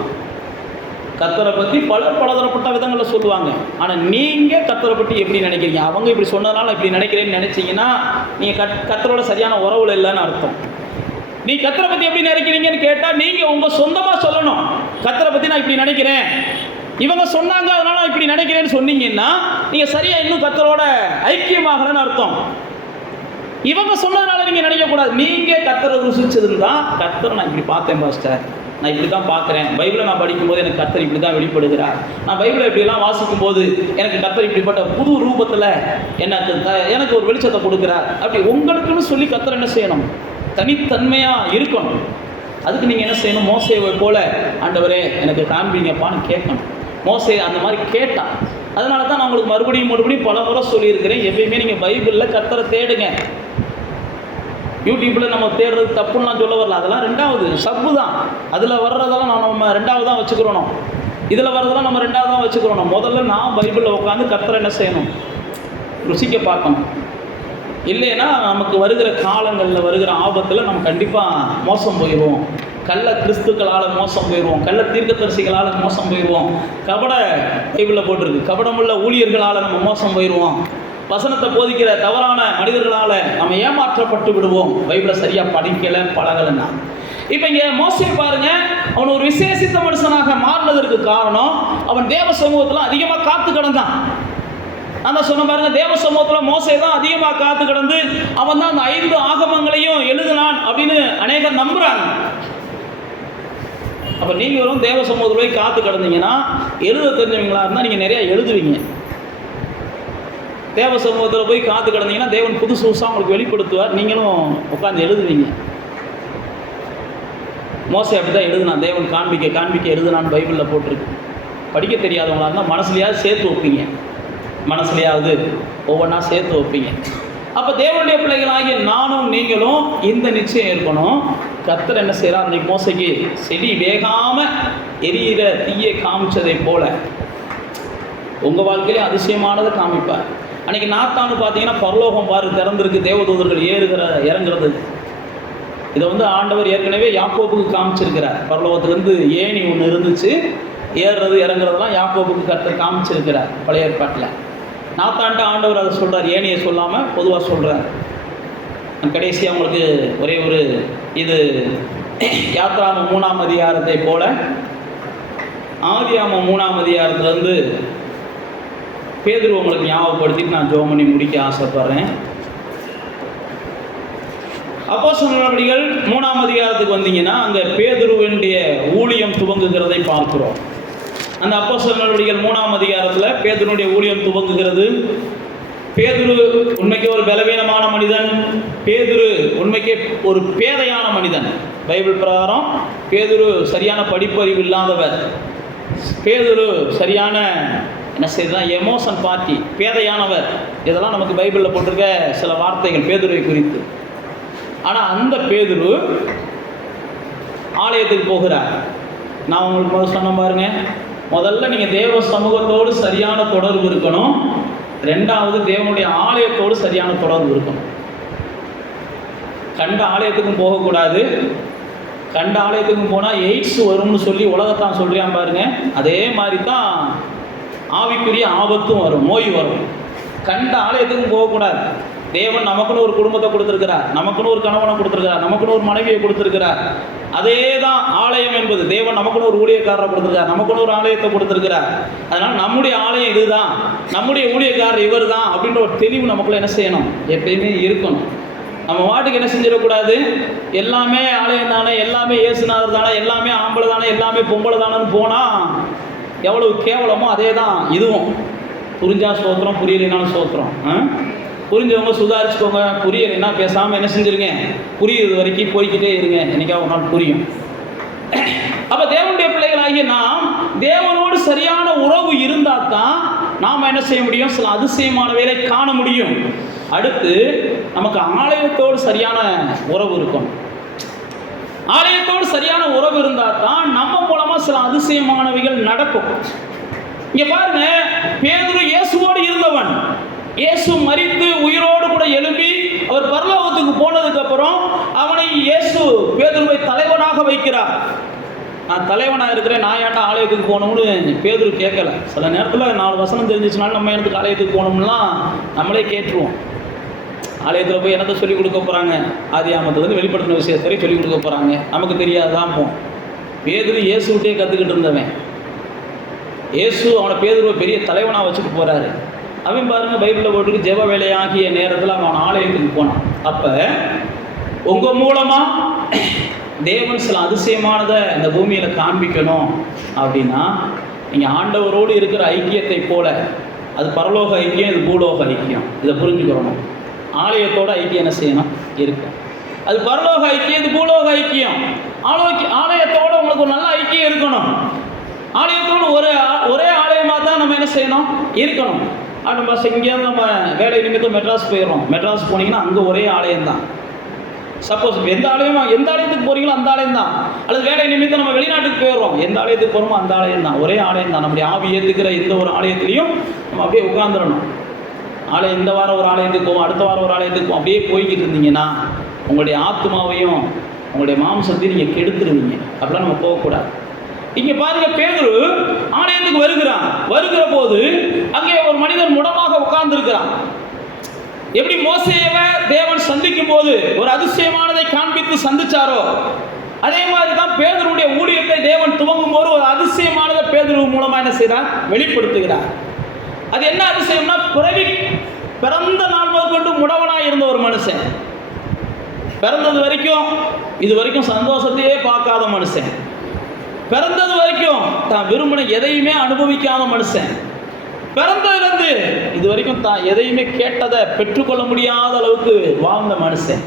கர்த்தரை பற்றி பலர் பலதரப்பட்ட விதங்களில் சொல்லுவாங்க. ஆனால் நீங்கள் கர்த்தரை பற்றி எப்படி நினைக்கிறீங்க? அவங்க இப்படி சொன்னதுனால இப்படி நினைக்கிறேன்னு நினச்சிங்கன்னா நீங்கள் கர்த்தரோட சரியான உறவுல இல்லைன்னு அர்த்தம். நீ கர்த்தரை பற்றி எப்படி நினைக்கிறீங்கன்னு கேட்டால் நீங்கள் உங்கள் சொந்தமாக சொல்லணும். கர்த்தரை பற்றி நான் இப்படி நினைக்கிறேன், இவங்க சொன்னாங்க அதனால நான் இப்படி நினைக்கிறேன்னு சொன்னீங்கன்னா நீங்கள் சரியாக இன்னும் கர்த்தரோட ஐக்கியமாகலன்னு அர்த்தம். இவங்க சொன்னதுனால நீங்கள் நினைக்கக்கூடாது. நீங்கள் கர்த்தரை ருசிச்சதுன்னு கர்த்தரை நான் இப்படி பார்த்தேன் பாஸ்டர், நான் இப்படி தான் பார்க்குறேன், பைபிளை நான் படிக்கும்போது எனக்கு கர்த்தர் இப்படி தான் வெளிப்படுகிறார், நான் பைபிளை இப்படிலாம் வாசிக்கும் போது எனக்கு கர்த்தர் இப்படிப்பட்ட புது ரூபத்தில் எனக்கு ஒரு வெளிச்சத்தை கொடுக்குறார். அப்படி உங்களுக்குன்னு சொல்லி கர்த்தர் என்ன செய்யணும்? தனித்தன்மையாக இருக்கணும். அதுக்கு நீங்கள் என்ன செய்யணும்? மோசேவை போல ஆண்டவரே எனக்கு காண்பீங்கப்பான்னு கேட்கணும். மோசே அந்த மாதிரி கேட்டான். அதனால தான் நான் உங்களுக்கு மறுபடியும் பல முறை சொல்லியிருக்கிறேன், எப்பயுமே நீங்கள் பைபிளில் கர்த்தரை தேடுங்க. யூடியூப்பில் நம்ம தேடுறது தப்புன்னு நான் சொல்ல வரல, அதெல்லாம் ரெண்டாவது சப்பு தான். அதில் வர்றதெல்லாம் நம்ம ரெண்டாவது தான் வச்சுக்கிறோம், இதில் வர்றதெல்லாம் நம்ம ரெண்டாவது தான் வச்சுக்கிறோம். முதல்ல நான் பைபிளில் உட்காந்து கர்த்தரை என்ன செய்யணும்? ருசிக்க பார்க்கணும். இல்லைன்னா நமக்கு வருகிற காலங்களில் வருகிற ஆபத்தில் நம்ம கண்டிப்பாக மோசம் போயிடுவோம். கள்ள கிறிஸ்துக்களால் மோசம் போயிடுவோம், கள்ள தீர்க்கதரிசிகளால் மோசம் போயிடுவோம், கபட பைபிளில் போட்டிருக்கு கபடமுள்ள ஊழியர்களால் நம்ம மோசம் போயிடுவோம், வசனத்தை போதிக்கிற தவறான மனிதர்களால் நம்ம ஏமாற்றப்பட்டு விடுவோம், பைபிளை சரியாக படிக்கலை பழகலைன்னா. இப்போ இங்கே மோசே பாருங்க, அவன் ஒரு விசேஷித்த மனுஷனாக மாறினதற்கு காரணம் அவன் தேவ சமூகத்தில் அதிகமாக காத்து கிடந்தான். நான் தான் சொன்ன பாருங்க, தேவ சமூகத்தில் மோசே தான் அதிகமாக காத்து கிடந்து அவன் தான் அந்த 5 ஆகமங்களையும் எழுதினான் அப்படின்னு அநேகர் நம்புறாங்க. அப்போ நீங்களும் தேவ சமூகத்தில் போய் காத்து கிடந்தீங்கன்னா, எழுத தெரிஞ்சவங்களா இருந்தால் நீங்கள் நிறையா எழுதுவீங்க. தேவ சமூகத்தில் போய் காத்து கிடந்தீங்கன்னா தேவன் புதுசாக உங்களுக்கு வெளிப்படுத்துவார், நீங்களும் உட்காந்து எழுதுவீங்க. மோசே அப்படி தான் எழுதுனான், தேவன் காண்பிக்க எழுதுனான்னு பைபிளில் போட்டிருக்கு. படிக்க தெரியாதவங்களா இருந்தால் மனசுலையாவது சேர்த்து வைப்பீங்க, மனசுலையாவது ஒவ்வொன்றா சேர்த்து வைப்பீங்க. அப்போ தேவனுடைய பிள்ளைகளாகிய நானும் நீங்களும் இந்த நிச்சயம் இருக்கணும். கர்த்தர் என்ன செய்கிறார்? அன்றைக்கு மோசைக்கு செடி வேகாமல் எரியிற தீயை காமிச்சதை போல உங்கள் வாழ்க்கையிலே அதிசயமானதை காமிப்பார். அன்றைக்கி நாத்தான்னு பார்த்தீங்கன்னா பரலோகம் பாரு திறந்திருக்கு, தேவதூதர்கள் இறங்குறது. இதை ஆண்டவர் ஏற்கனவே யாக்கோபுக்கு காமிச்சிருக்கிறார். பரலோகத்துலேருந்து ஏணி ஒன்று இருந்துச்சு, ஏறுறது இறங்குறதெல்லாம் யாக்கோபுக்கு கர்த்தர் காமிச்சிருக்கிறார் பழைய ஏற்பாட்டில். நாத்தான்ட்டு ஆண்டவர் அதை சொல்கிறார், ஏணியை சொல்லாமல் பொதுவாக சொல்கிறார். கடைசியாக உங்களுக்கு ஒரே ஒரு இது யாத்ராம 3ஆம் அதிகாரத்தை போல ஆதியாம 3ஆம் அதிகாரத்துலேருந்து பேதுரு உங்களுக்கு ஞாபகப்படுத்திட்டு நான் ஜெபம் பண்ணி முடிக்க ஆசைப்படுறேன். அப்போஸ்தலர் நடவடிக்கைகள் 3ஆம் அதிகாரத்துக்கு வந்தீங்கன்னா அங்கே பேதுருவினுடைய ஊழியம் துவங்குகிறதை பார்க்கிறோம். அந்த அப்போஸ்தலர் நடவடிக்கைகள் 3ஆம் அதிகாரத்தில் பேதுருனுடைய ஊழியம் துவங்குகிறது. பேதுரு உண்மைக்கே ஒரு பலவீனமான மனிதன், பேதுரு உண்மைக்கே ஒரு பேதையான மனிதன். பைபிள் பிரகாரம் பேதுரு சரியான படிப்பறிவு இல்லாதவர், பேதுரு சரியான என்ன செய்யலாம் எமோஷன் பார்ட்டி, பேதையானவர். இதெல்லாம் நமக்கு பைபிளில் போட்டிருக்க சில வார்த்தைகள் பேதுருவை குறித்து. ஆனால் அந்த பேதுரு ஆலயத்துக்கு போகிறார். நான் உங்களுக்கு முதல்ல சொன்ன பாருங்க, முதல்ல நீங்கள் தேவ சமூகத்தோடு சரியான தொடர்பு இருக்கணும். ரெண்டாவது தேவனுடைய ஆலயத்தோடு சரியான தொடர்பு இருக்கணும். கண்ட ஆலயத்துக்கும் போகக்கூடாது. கண்ட ஆலயத்துக்கும் போனால் எய்ட்ஸ் வரும்னு சொல்லி உலகத்தான் சொல்கிறான் பாருங்க. அதே மாதிரி தான் ஆவிக்குரிய ஆபத்தும் வரும், நோய் வரும். கண்ட ஆலயத்துக்கும் போகக்கூடாது. தேவன் நமக்குன்னு ஒரு குடும்பத்தை கொடுத்துருக்கிறார், நமக்குன்னு ஒரு கணவனை கொடுத்துருக்கிறார், நமக்குன்னு ஒரு மனைவியை கொடுத்துருக்கிறார். அதே தான் ஆலயம் என்பது. தேவன் நமக்குன்னு ஒரு ஊழியக்காரரை கொடுத்துருக்கார், நமக்குன்னு ஒரு ஆலயத்தை கொடுத்துருக்கிறார். அதனால் நம்முடைய ஆலயம் இதுதான், நம்முடைய ஊழியக்காரர் இவர் தான் அப்படின்ற ஒரு தெளிவு நமக்குள்ள என்ன செய்யணும்? எப்பயுமே இருக்கணும். நம்ம வாட்டுக்கு என்ன செஞ்சிடக்கூடாது, எல்லாமே ஆலயம் தானே, எல்லாமே இயேசுநாதர் தானே, எல்லாமே ஆம்பளை தானே, எல்லாமே பொம்பளை தானேன்னு போனால் எவ்வளவு கேவலமோ அதே தான் இதுவும். புரிஞ்சா சோத்திரம், புரியலைனாலும் சோத்திரம். புரிஞ்சவங்க சுதாரிச்சுக்கோங்க, புரியலைன்னா பேசாமல் என்ன செஞ்சுருங்க, புரியுறது வரைக்கும் போய்கிட்டே இருங்க, என்னைக்காவது ஒரு நாள் புரியும். அப்போ தேவனுடைய பிள்ளைகளாகிய நாம் தேவனோடு சரியான உறவு இருந்தால் தான் நாம் என்ன செய்ய முடியும்? சில அதிசயமான வேலை காண முடியும். அடுத்து நமக்கு ஆலயத்தோடு சரியான உறவு இருக்கும். ஆலயத்தோடு சரியான உறவு இருந்தால் தான் நம்ம மூலமாக சில அதிசயமானவைகள் நடக்கும். இங்கே பாருங்க, பேதுரு இயேசுவோடு இருந்தவன். இயேசு மரித்து உயிரோடு கூட எழும்பி அவர் பரலோகத்துக்கு போனதுக்கு அப்புறம் அவனை இயேசு பேதுருவை தலைவனாக வைக்கிறார். நான் தலைவனாக இருக்கிறேன், நான் ஏன்டா ஆலயத்துக்கு போகணும்னு பேதுரு கேட்கல. சில நேரத்தில் 4 வசனம் தெரிஞ்சிச்சுனாலும் நம்ம எனக்கு ஆலயத்துக்கு போகணும்லாம் நம்மளே கேட்டுருவோம். ஆலயத்தில் போய் என்னத்தை சொல்லிக் கொடுக்க போகிறாங்க? ஆதியாகமத்திலிருந்து வெளிப்படுத்தின விஷயத்தை சொல்லிக் கொடுக்க போகிறாங்க. நமக்கு தெரியாதுதான் போம். பேதுரு இயேசுகிட்டே கற்றுக்கிட்டு இருந்தவன். இயேசு அவனை பேதுருவை பெரிய தலைவனாக வச்சுட்டு போகிறாரு. அவன் பாருங்க பைபிளில் போட்டுக்கு ஜெப வேலையாகிய நேரத்தில் அவன் ஆலயத்துக்கு போனான். அப்போ உங்கள் மூலமாக தேவன் சில அதிசயமானதை இந்த பூமியில் காண்பிக்கணும் அப்படின்னா நீங்கள் ஆண்டவரோடு இருக்கிற ஐக்கியத்தை போல, அது பரலோக ஐக்கியம், இது பூலோக ஐக்கியம், இதை புரிஞ்சுக்கிறணும். ஆலயத்தோட ஐக்கியம் என்ன செய்யணும்? இருக்கும். அது பரலோக ஐக்கியம், இது பூலோக ஐக்கியம். ஆலயத்தோடு உங்களுக்கு ஒரு நல்ல ஐக்கியம் இருக்கணும். ஆலயத்தோடு ஒரே ஆலயமாக தான் நம்ம என்ன செய்யணும்? இருக்கணும். நம்ம இங்கேருந்து நம்ம வேலை நிமித்தம் மெட்ராஸ் போயிடுறோம். மெட்ராஸ் போனீங்கன்னா அங்கே ஒரே ஆலயம் தான். சப்போஸ் எந்த ஆலயத்துக்கு போகிறீங்களோ அந்த ஆலயம் தான். அல்லது வேலை நிமித்தம் நம்ம வெளிநாட்டுக்கு போயிடுறோம், எந்த ஆலயத்துக்கு போகிறோமோ அந்த ஆலயம் தான், ஒரே ஆலயம் தான். நம்முடைய ஆவி ஏற்றுக்கிற எந்த ஒரு ஆலயத்துலேயும் நம்ம அப்படியே உட்காந்துடணும். இந்த வாரம் ஒரு ஆலயத்துக்கு போவோம், அடுத்த வாரம் ஒரு ஆலயத்துக்கு போவோம், அப்படியே போய்கிட்டு இருந்தீங்கன்னா உங்களுடைய ஆத்மாவையும் உங்களுடைய மாம்சத்தையும் நீங்கள் கெடுத்துருவீங்க. அப்படிலாம் நம்ம போகக்கூடாது. இங்கே பாருங்க, பேதுரு ஆலயத்துக்கு வருகிற போது அங்கே ஒரு மனிதன் முடமாக உட்கார்ந்து இருக்கிறான். எப்படி மோசேவை தேவன் சந்திக்கும் போது ஒரு அதிசயமானதை காண்பித்து சந்திச்சாரோ, அதே மாதிரி தான் பேதுருடைய ஊழியத்தை தேவன் துவங்கும் போது ஒரு அதிசயமானதை பேதுரு மூலமா என்ன செய்றார்? வெளிப்படுத்துகிறார். அது என்ன அதிசயம்னா, பிறந்த நாள் முதற்கொண்டு முடவனாய் இருந்த ஒரு மனுஷன், பிறந்தது வரைக்கும் இது வரைக்கும் சந்தோஷத்தையே பார்க்காத மனுஷன், பிறந்தது வரைக்கும் தான் விரும்பின எதையுமே அனுபவிக்காத மனுஷன், பிறந்ததுலேருந்து இது வரைக்கும் தான் எதையுமே கேட்டதை பெற்றுக்கொள்ள முடியாத அளவுக்கு வாழ்ந்த மனுஷன்.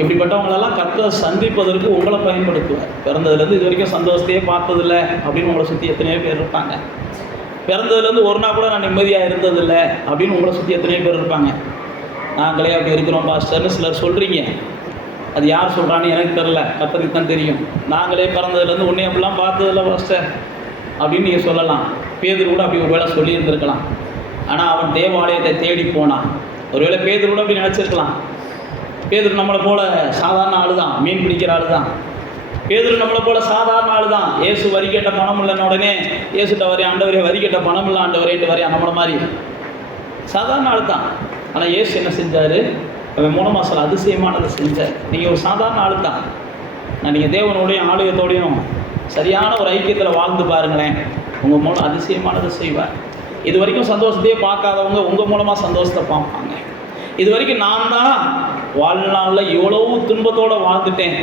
இப்படிப்பட்டவங்களெல்லாம் கர்த்தர் சந்திப்பதற்கு உங்களை பயன்படுத்துவார். பிறந்ததுலேருந்து இது வரைக்கும் சந்தோஷத்தையே பார்த்ததில்லை அப்படின்னு உங்களை சுற்றி எத்தனையோ பேர் இருப்பாங்க. பிறந்ததுலேருந்து ஒரு நாள் கூட நான் நிம்மதியாக இருந்ததில்லை அப்படின்னு உங்களை சுற்றி எத்தனையோ பேர் இருப்பாங்க. நாங்களே அப்படி இருக்கிறோம் பாஸ்டர்னு சிலர் சொல்கிறீங்க. அது யார் சொல்கிறான்னு எனக்கு தெரில, கர்த்தருக்கு தான் தெரியும். நாங்களே பிறந்ததுலேருந்து உன்னை அப்படிலாம் பார்த்ததில்லை பாஸ்டர் அப்படின்னு நீங்கள் சொல்லலாம். பேதுரு கூட அப்படி ஒரு வேளை சொல்லியிருந்திருக்கலாம். ஆனால் அவன் தேவாலயத்தை தேடி போனான். ஒருவேளை பேதுரு கூட அப்படி நினச்சிருக்கலாம். பேதுரு நம்மளை போல சாதாரண ஆள் தான், மீன் பிடிக்கிற ஆள் தான். பேதுரு நம்மளை போல சாதாரண ஆள் தான். ஏசு வரி கேட்ட பணம் இல்லைன்னு உடனே ஏசுட்ட வரையும் ஆண்டவரே வரி கேட்ட பணம் இல்லை ஆண்டவரேட்டு வரையா நம்மளை மாதிரி சாதாரண ஆள் தான். ஆனால் ஏசு என்ன செஞ்சார்? அவன் மூலமாக சில அதிசயமானதை செஞ்சார். நீங்கள் ஒரு சாதாரண ஆள் தான். நீங்கள் தேவனோடையும் ஆலயத்தோடையும் சரியான ஒரு ஐக்கியத்தில் வாழ்ந்து பாருங்களேன், உங்கள் மூலம் அதிசயமானதை செய்வார். இது வரைக்கும் சந்தோஷத்தையே பார்க்காதவங்க உங்கள் மூலமாக சந்தோஷத்தை பார்ப்பாங்க. இது வரைக்கும் நான் தான் வாழ்நாளில் எவ்வளவு துன்பத்தோடு வாழ்ந்துட்டேன்,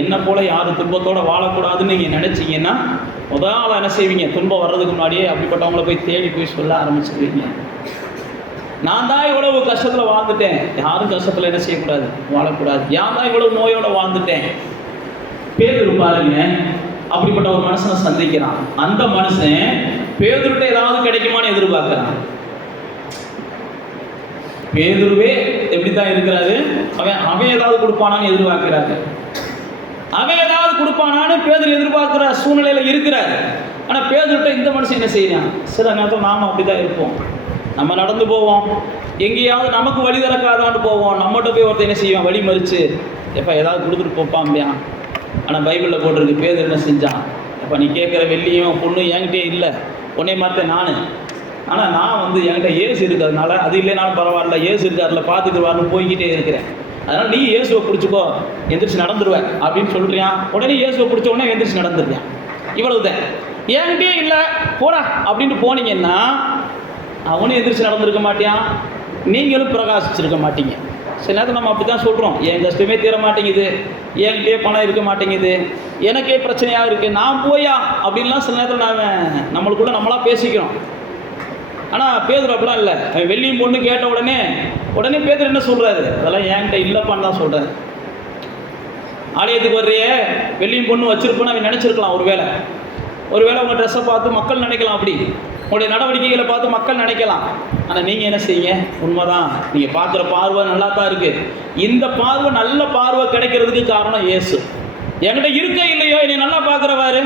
என்னை போல் யாரும் துன்பத்தோடு வாழக்கூடாதுன்னு நீங்கள் நினச்சிங்கன்னா முதல்ல என்ன செய்வீங்க? துன்பம் வர்றதுக்கு முன்னாடியே அப்படிப்பட்டவங்கள போய் தேடி போய் சொல்ல ஆரம்பிச்சிருவீங்க. நான் தான் இவ்வளவு கஷ்டத்தில் வாழ்ந்துட்டேன், யாரும் கஷ்டத்தில் என்ன செய்யக்கூடாது? வாழக்கூடாது. யார் தான் இவ்வளவு நோயோடு வாழ்ந்துட்டேன்? பேதுரு பாருங்க, அப்படிப்பட்ட ஒரு மனுஷனை சந்திக்கிறான். அந்த மனுஷன் பேதுருட்ட ஏதாவது கிடைக்குமான்னு எதிர்பார்க்கிறான். பேதுருவே எப்படித்தான் இருக்கிறாரு, அவன் ஏதாவது கொடுப்பானான்னு எதிர்பார்க்கிறாரு. அவன் ஏதாவது கொடுப்பானான்னு பேதுரு எதிர்பார்க்கிற சூழ்நிலையில் இருக்கிறாரு. ஆனால் பேதுருட்ட இந்த மனுஷன் என்ன செய்யறான்? சில நேரத்தில் நாம அப்படிதான் இருப்போம். நம்ம நடந்து போவோம், எங்கேயாவது நமக்கு வழி திறக்காதான்னு போவோம். நம்மகிட்ட போய் ஒருத்தர் என்ன செய்வான்? வழி மறித்து எப்போ ஏதாவது கொடுத்துட்டு போப்பாம்பியா. ஆனால் பைபிளில் போட்டிருக்கு, பேதுரு என்ன செஞ்சான்? அப்போ நீ கேட்குற வெள்ளியும் பொண்ணும் என்கிட்டே இல்லை, உன்னை மாற்றேன் நான். ஆனால் நான் என்கிட்ட ஏசு இருக்கிறதுனால அது இல்லைனாலும் பரவாயில்ல, ஏசு இருக்காருல பார்த்துக்குவாருன்னு போய்கிட்டே இருக்கிறேன். அதனால் நீ இயேசுவை பிடிச்சிக்கோ, எந்திரிச்சு நடந்துருவேன் அப்படின்னு சொல்கிறியான். உடனே இயேசுவை பிடிச்ச உடனே எந்திரிச்சு நடந்துருக்கான். இவ்வளவுதான். என்கிட்டே இல்லை போடா அப்படின்ட்டு போனீங்கன்னா அவனும் எந்திரிச்சு நடந்திருக்க மாட்டியான், நீங்களும் பிரகாசிச்சிருக்க மாட்டீங்க. சில நேரத்தில் நம்ம அப்படி தான் சொல்கிறோம், என் கஷ்டமே தீர மாட்டேங்குது, என்கிட்டே பணம் இருக்க மாட்டேங்குது, எனக்கே பிரச்சனையாக இருக்குது, நான் போயா அப்படின்லாம் சில நேரத்தில் நம்மளுக்குள்ளே நம்மளாக பேசிக்கிறோம். ஆனால் பேதுரு அப்படிலாம் இல்லை. வெள்ளியும் பொண்ணு கேட்ட உடனே பேதுரு என்ன சொல்கிறாரு? அதெல்லாம் என்கிட்ட இல்லைப்பான்னு தான் சொல்கிறாரு. ஆலயத்துக்கு வர்றையே வெள்ளியும் பொண்ணு வச்சுருப்போன்னு அவன் நினச்சிருக்கலாம். ஒருவேளை உங்கள் ட்ரெஸ்ஸை பார்த்து மக்கள் நினைக்கலாம், அப்படி உங்களுடைய நடவடிக்கைகளை பார்த்து மக்கள் நினைக்கலாம். ஆனால் நீங்கள் என்ன செய்யுங்க? உண்மைதான், நீங்கள் பார்க்குற பார்வை நல்லா தான் இருக்குது. இந்த பார்வை நல்ல பார்வை கிடைக்கிறதுக்கு காரணம் இயேசு. என்கிட்ட இருக்க இல்லையோ என்னை நல்லா பார்க்குறவாரு,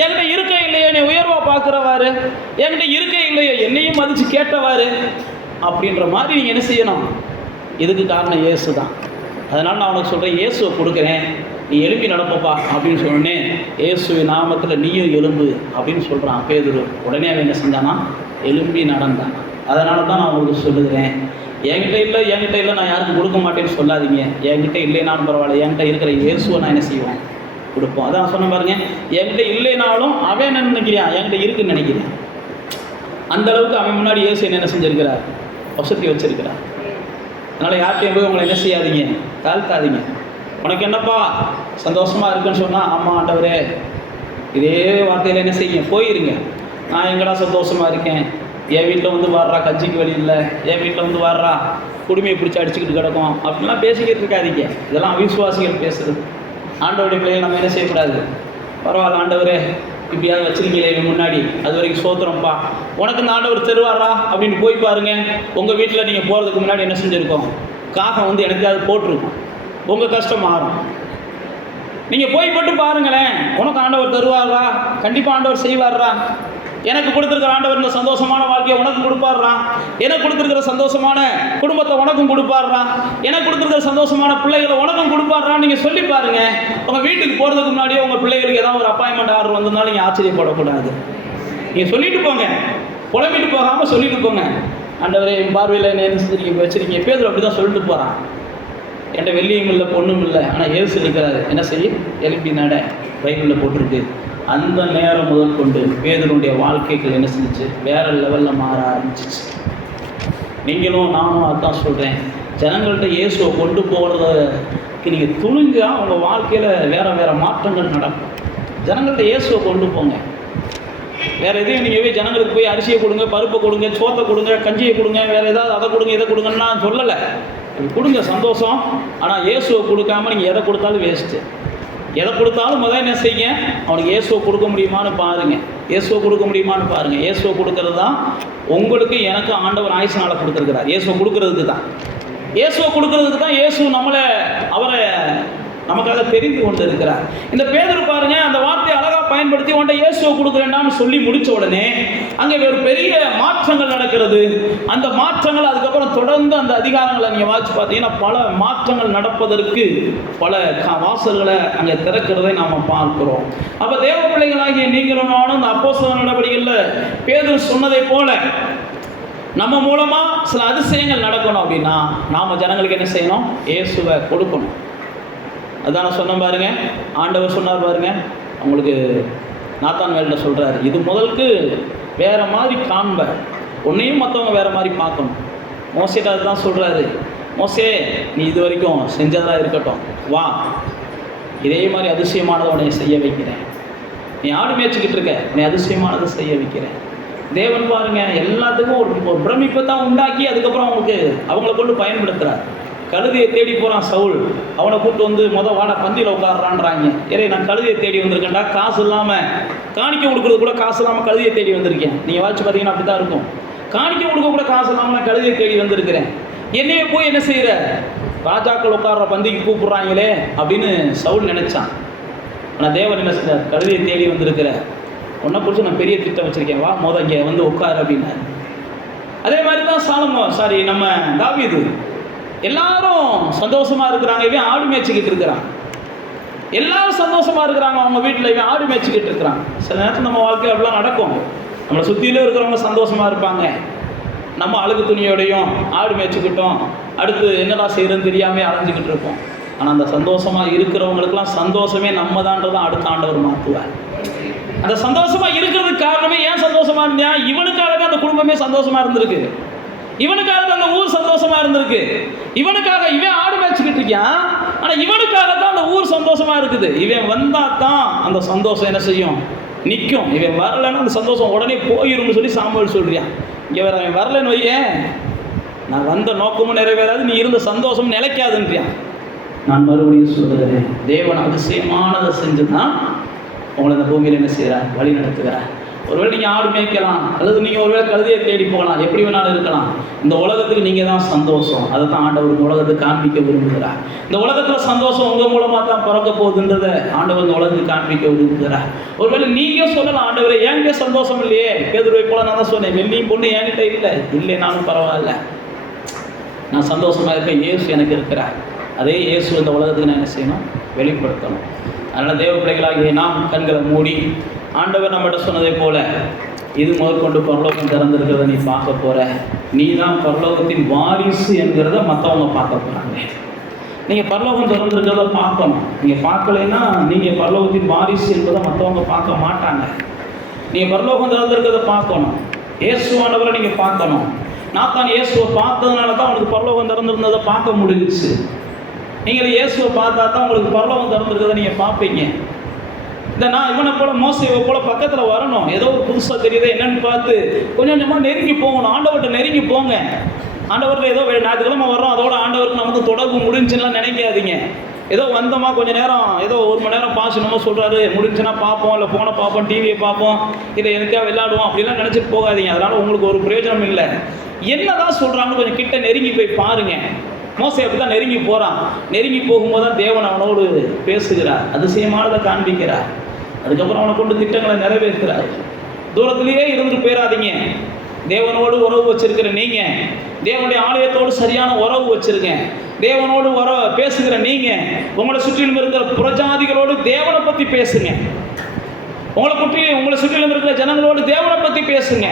என்கிட்ட இருக்க இல்லையோ என்னை உயர்வாக பார்க்குறவாரு, என்கிட்ட இருக்க இல்லையோ என்னையும் மதித்து கேட்டவாரு அப்படின்ற மாதிரி நீங்கள் என்ன செய்யணும்? இதுக்கு காரணம் இயேசு தான். அதனால் நான் உனக்கு சொல்கிறேன், இயேசுவை கொடுக்குறேன், நீ எழும்பி நடப்பப்பா அப்படின்னு சொன்னே, இயேசுவின் நாமத்தில் நீயும் எலும்பு அப்படின்னு சொல்கிறான் பேதுரு. உடனே அவன் என்ன செஞ்சானா? எழும்பி நடந்தான். அதனால தான் நான் உங்களுக்கு சொல்லுகிறேன், என்கிட்ட இல்லை நான் யாருக்கும் கொடுக்க மாட்டேன்னு சொல்லாதீங்க. என்கிட்ட இல்லைனாலும் பரவாயில்ல, என்கிட்ட இருக்கிற இயேசுவை நான் என்ன செய்வேன், கொடுப்போம். அதான் சொன்ன பாருங்க, என்கிட்ட இல்லைனாலும் அவன் என்ன நினைக்கிறான், என்கிட்ட இருக்குன்னு நினைக்கிறேன். அந்த அளவுக்கு அவன் முன்னாடி இயேசு என்ன செஞ்சிருக்கிறார், வசதி வச்சிருக்கிறார். அதனால் யார்கிட்டையும் போய் உங்களை என்ன செய்யாதீங்க, தாழ்த்தாதீங்க. உனக்கு என்னப்பா சந்தோஷமாக இருக்குன்னு சொன்னால், ஆமாம் ஆண்டவரே, இதே வார்த்தையில் என்ன செய்யுங்க, போயிருங்க. நான் எங்கடா சந்தோஷமாக இருக்கேன், என் வீட்டில் வந்து வாடுறா கஞ்சிக்கு வழி இல்லை, என் வீட்டில் வந்து வாடுறா குடுமையை பிடிச்சி அடிச்சுக்கிட்டு கிடக்கும் அப்படிலாம் பேசிக்கிட்டு இருக்காதீங்க. இதெல்லாம் அவிசுவாசிகள் பேசுறது. ஆண்டவருடைய பிள்ளைகள் நம்ம என்ன செய்யக்கூடாது, பரவாயில்ல ஆண்டவரே இப்படியாவது வச்சிருக்கீங்களே முன்னாடி, அது வரைக்கும் சோத்திரம்ப்பா, உனக்கு இந்த ஆண்டவர் தருவாரா அப்படின்னு போய் பாருங்க. உங்கள் வீட்டில் நீங்கள் போகிறதுக்கு முன்னாடி என்ன செஞ்சுருக்கோம், காகம் வந்து எனக்காவது போட்டிருக்கும், உங்கள் கஷ்டம் மாறும். நீங்கள் போய் பட்டு பாருங்களேன், உனக்கு ஆண்டவர் தருவாரா, கண்டிப்பாக ஆண்டவர் செய்வாரா. எனக்கு கொடுத்துருக்கிற ஆண்டவர் இந்த சந்தோஷமான வாழ்க்கையை உனக்கு கொடுப்பாடுறா, எனக்கு கொடுத்துருக்கிற சந்தோஷமான குடும்பத்தை உனக்கும் கொடுப்பாடுறா, எனக்கு கொடுத்துருக்கிற சந்தோஷமான பிள்ளைகளை உனக்கும் கொடுப்பாடுறான்னு நீங்கள் சொல்லி பாருங்க. உங்கள் வீட்டுக்கு போகிறதுக்கு முன்னாடியே உங்கள் பிள்ளைகளுக்கு ஏதாவது ஒரு அப்பாயின்மெண்ட் ஆர்டர் வந்ததுனால நீங்கள் ஆச்சரியப்படக்கூடாது. நீங்கள் சொல்லிட்டு போங்க, புலம்பிட்டு போகாமல் சொல்லிட்டு போங்க. ஆண்டவரே என் பார்வையில் என்ன செஞ்சுருக்கீங்க வச்சுருக்கீங்க. பேதுரு அப்படி தான் சொல்லிட்டு போகிறான். என்கிட்ட வெள்ளியும் இல்லை பொண்ணும் இல்லை, ஆனால் இயேசு இருக்கிறாரு, என்ன செய்ய எழுப்பி நட பைபிளில் போட்டிருக்கு. அந்த நேரம் முதல் கொண்டு பேதுருடைய வாழ்க்கைகள் என்ன செஞ்சிச்சு, வேறு லெவலில் மாற ஆரம்பிச்சிச்சு. நீங்களும் நானும் அதுதான் சொல்கிறேன், ஜனங்கள்கிட்ட இயேசுவை கொண்டு போகிறதுக்கு நீங்கள் துணிஞ்சால் உங்கள் வாழ்க்கையில் வேறு மாற்றங்கள் நடக்கும். ஜனங்கள்கிட்ட இயேசுவை கொண்டு போங்க. வேறு எதையும் நீங்கள் போய் ஜனங்களுக்கு போய் அரிசியை கொடுங்க, பருப்பை கொடுங்க, சோத்தை கொடுங்க, கஞ்சியை கொடுங்க, வேறு ஏதாவது அதை கொடுங்க இதை கொடுங்கன்னு நான் சொல்லலை. கொடுங்க சந்தோஷம். ஆனால் இயேசுவை கொடுக்காமல் நீங்கள் எதை கொடுத்தாலும் வேஸ்ட்டு. எதை கொடுத்தாலும் முதல் என்ன செய்யுங்க, அவனுக்கு இயேசுவை கொடுக்க முடியுமான்னு பாருங்கள். இயேசுவை கொடுக்க முடியுமான்னு பாருங்கள். இயேசுவை கொடுக்கறது தான் உங்களுக்கு எனக்கு ஆண்டவர் ஆயுசனால கொடுத்துருக்கிறார். இயேசுவை கொடுக்கறதுக்கு தான், இயேசுவை கொடுக்கறதுக்கு தான் இயேசு அவரை நமக்காக தெரிந்து கொண்டு இருக்கிறார். இந்த பேதுரு பாருங்க, அந்த வார்த்தையை அழகாக பயன்படுத்தி உன்ட்ட இயேசுவை கொடுக்குறேன்டான்னு சொல்லி முடித்த உடனே அங்கே ஒரு பெரிய மாற்றங்கள் நடக்கிறது. அந்த மாற்றங்கள் அதுக்கப்புறம் தொடர்ந்து அந்த அதிகாரங்களை நீங்கள் வாசிச்சு பார்த்தீங்கன்னா பல மாற்றங்கள் நடப்பதற்கு பல வாசல்களை அங்கே திறக்கிறதை நாம் பார்க்கிறோம். அப்போ தேவ பிள்ளைகளாகிய நீங்களும் நானும் இந்த அப்போஸ்தலர் நடவடிக்கைகளில் பேதுரு சொன்னதை போல நம்ம மூலமாக சில அதிசயங்கள் நடக்கணும் அப்படின்னா நாம் ஜனங்களுக்கு என்ன செய்யணும், இயேசுவை கொடுக்கணும். அதான் நான் சொன்ன பாருங்க, ஆண்டவர் சொன்னார் பாருங்க, அவங்களுக்கு நாத்தான்வேல்கிட்ட சொல்கிறாரு, இது முதலுக்கு வேறு மாதிரி காண்ப, உன்னையும் மற்றவங்க வேறு மாதிரி பார்க்கணும். மோசேட்ட அதுதான் சொல்கிறாரு, மோசே நீ இது வரைக்கும் செஞ்சதாக இருக்கட்டும், வா இதே மாதிரி அதிசயமானதை உன்னை செய்ய வைக்கிறேன். நீ ஆடு மேய்ச்சிக்கிட்டு இருக்க, உன்னை அதிசயமானதை செய்ய வைக்கிறேன். தேவன் பாருங்க எல்லாத்துக்கும் ஒரு பிரமிப்பை தான் உண்டாக்கி அதுக்கப்புறம் அவங்கள கொண்டு பயன்படுத்துகிறார். கழுதையை தேடி போகிறான் சவுல், அவனை கூப்பிட்டு வந்து வாட பந்தியில் உட்காடுறான்றாங்க. ஏறே நான் கழுதையை தேடி வந்திருக்கேன்டா, காசு இல்லாமல் காணிக்க கொடுக்குறது கூட காசு இல்லாமல் கழுதையை தேடி வந்திருக்கேன். நீங்கள் வாட்சி பார்த்தீங்கன்னா அப்படி தான் இருக்கும். காணிக்க கொடுக்க கூட காசு இல்லாமல் நான் கழுதையை தேடி வந்திருக்கிறேன், என்னையே போய் என்ன செய்கிற, ராஜாக்கள் உட்கார்ற பந்திக்கு கூப்பிட்றாங்களே அப்படின்னு சவுல் நினச்சான். ஆனால் தேவன் என்ன செய்கிறார், கழுதையை தேடி வந்திருக்கிற உன்னை குறித்து நான் பெரிய திட்டம் வச்சுருக்கேன், வா இங்கே வந்து உட்காரு அப்படின்னாரு. அதே மாதிரி தான் நம்ம தாவீது எல்லாரும் சந்தோஷமாக இருக்கிறாங்க, இவன் ஆடு மேய்ச்சிக்கிட்டு இருக்கிறான். எல்லாரும் சந்தோஷமாக இருக்கிறாங்க அவங்க வீட்டில், இவன் ஆடு மேய்ச்சிக்கிட்டு இருக்கிறான். சில நேரத்தில் நம்ம வாழ்க்கையில் அப்படிலாம் நடக்கும். நம்மளை சுற்றிலே இருக்கிறவங்க சந்தோஷமாக இருப்பாங்க, நம்ம அழுகு துணியோடையும் ஆடு மேய்ச்சிக்கிட்டோம், அடுத்து என்னடா செய்கிறதுன்னு தெரியாமல் அலைஞ்சிக்கிட்டு இருப்போம். ஆனால் அந்த சந்தோஷமாக இருக்கிறவங்களுக்கெல்லாம் சந்தோஷமே நம்ம தான்றதான் அடுத்த ஆண்டவர் மாற்றுவார். அந்த சந்தோஷமாக இருக்கிறதுக்கு காரணமே ஏன் சந்தோஷமாக இருந்தா, இவனுக்காக அந்த குடும்பமே சந்தோஷமாக இருந்திருக்கு, இவனுக்காக அந்த ஊர் சந்தோஷமா இருந்திருக்கு, இவனுக்காக இவன் ஆடு மேய்ச்சிக்கிட்டு இருக்கான், ஆனால் இவனுக்காக தான் அந்த ஊர் சந்தோஷமா இருக்குது. இவன் வந்தா தான் அந்த சந்தோஷம் என்ன செய்யும், நிற்கும். இவன் வரலன்னா அந்த சந்தோஷம் உடனே போயிரும்னு சொல்லி சாமுவேல் சொல்றியான். இங்கே வேற அவன் வரலன்னு வையேன், நான் வந்த நோக்கமும் நிறைவேறாது, நீ இருந்த சந்தோஷமும் நிலைக்காதுன்றியான். நான் மறுபடியும் சொல்லுகிறேன், தேவன் அதிசயமானதை செஞ்சுதான் உங்களை இந்த பூமியில் என்ன செய்கிறார், வழி நடத்துகிறார். ஒருவேளை நீங்கள் ஆடு மேய்க்கலாம், அல்லது நீங்கள் ஒருவேளை கழுதையை தேடி போகலாம், எப்படி வேணாலும் இருக்கலாம். இந்த உலகத்துக்கு நீங்கள் தான் சந்தோஷம். அதை தான் ஆண்டவர் இந்த உலகத்துக்கு காண்பிக்க விரும்புகிறார். இந்த உலகத்தில் சந்தோஷம் உங்கள் மூலமாக தான் பிறக்க போகுதுன்றதை ஆண்டவர் இந்த உலகத்துக்கு காண்பிக்க விரும்புகிறார். ஒருவேளை நீங்கள் சொல்லலாம், ஆண்டவரை என்கிட்ட சந்தோஷம் இல்லையே, பேதுருவை போல நான் தான் சொன்னேன், வெள்ளியும் பொண்ணு என்கிட்ட இல்லை, நானும் பரவாயில்ல, நான் சந்தோஷமாக இருக்கேன், இயேசு எனக்கு இருக்கிறார். அதே இயேசு இந்த உலகத்துக்கு நான் என்ன செய்யணும், வெளிப்படுத்தணும். அதனால் தேவ பிள்ளைகளாகிய நாம் கண்களை மூடி ஆண்டவர் நம்மகிட்ட சொன்னதை போல இது முதற்கொண்டு பரலோகம் திறந்திருக்கிறத நீ பார்க்க போகிற. நீ தான் பரலோகத்தின் வாரிசு என்கிறத மற்றவங்க பார்க்க போகிறாங்க. நீங்கள் பரலோகம் திறந்திருக்கிறத பார்க்கணும். நீங்கள் பார்க்கலைன்னா நீங்கள் பரலோகத்தின் வாரிசு என்பதை மற்றவங்க பார்க்க மாட்டாங்க. நீங்கள் பரலோகம் திறந்திருக்கிறத பார்க்கணும். இயேசுவானவரை நீங்கள் பார்க்கணும். நாத்தான் இயேசுவை பார்த்ததுனால தான் உங்களுக்கு பரலோகம் திறந்திருந்ததை பார்க்க முடிஞ்சிச்சு. நீங்கள் இயேசுவை பார்த்தா தான் உங்களுக்கு பரலோகம் திறந்திருக்கிறத நீங்கள் பார்ப்பீங்க. இந்த நான் இவனை போல மோசேவை போல பக்கத்தில் வரணும். ஏதோ ஒரு புதுசாக தெரியுது என்னன்னு பார்த்து கொஞ்சம் கொஞ்சமாக நெருங்கி போகணும். ஆண்டவர்கிட்ட நெருங்கி போங்க. ஆண்டவர்கிட்ட ஏதோ ஞாயிற்றுக்கிழமை வர்றோம், அதோட ஆண்டவருக்கு நமக்கு தொடர்பு முடிஞ்சுலாம் நினைக்காதீங்க. ஏதோ வந்தோமா கொஞ்சம் நேரம், ஏதோ 1 மணி நேரம் பாசணுமோ சொல்கிறாரு, முடிஞ்சுன்னா பார்ப்போம், இல்லை ஃபோனை பார்ப்போம், டிவியை பார்ப்போம், இல்லை எனக்காக விளையாடுவோம் அப்படிலாம் நினச்சிட்டு போகாதீங்க. அதனால் உங்களுக்கு ஒரு பிரயோஜனம் இல்லை. என்னதான் சொல்கிறாங்கன்னு கொஞ்சம் கிட்ட நெருங்கி போய் பாருங்கள். மோசே அப்படி தான் நெருங்கி போகிறான். நெருங்கி போகும்போது தான் தேவன் அவனோடு பேசுகிறார், அதிசயமானதை காண்பிக்கிறார். அதுக்கப்புறம் அவனை கொண்டு திட்டங்களை நிறைவேற்றுறார். தூரத்திலேயே இருந்துட்டு போயிடாதீங்க. தேவனோடு உறவு வச்சிருக்கிற நீங்கள், தேவனுடைய ஆலயத்தோடு சரியான உறவு வச்சிருங்க. தேவனோடு பேசுகிற நீங்கள் உங்களை சுற்றிலும் இருக்கிற புறஜாதிகளோடு தேவனை பற்றி பேசுங்க. உங்களை சுற்றிலும் இருக்கிற ஜனங்களோடு தேவனை பற்றி பேசுங்க.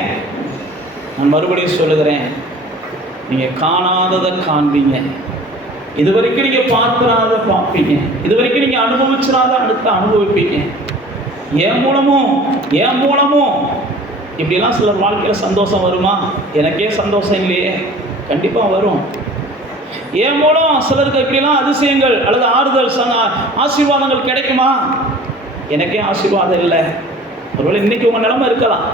நான் மறுபடியும் சொல்லுகிறேன், நீங்கள் காணாததை காண்பீங்க. இதுவரைக்கும் நீங்கள் பார்க்கிறாத பார்ப்பீங்க. இதுவரைக்கும் நீங்கள் அனுபவிச்சிடாத அடுத்த அனுபவிப்பீங்க. என் மூலமும் இப்படிலாம் சிலர் வாழ்க்கையில் சந்தோஷம் வருமா? எனக்கே சந்தோஷம் இல்லையே. கண்டிப்பாக வரும். என் மூலம் சிலருக்கு இப்படிலாம் அதிசயங்கள் அல்லது ஆறுதல் ஆசீர்வாதங்கள் கிடைக்குமா? எனக்கே ஆசீர்வாதம் இல்லை. ஒருவேளை இன்னைக்கு உங்கள் நிலைமை இருக்கலாம்.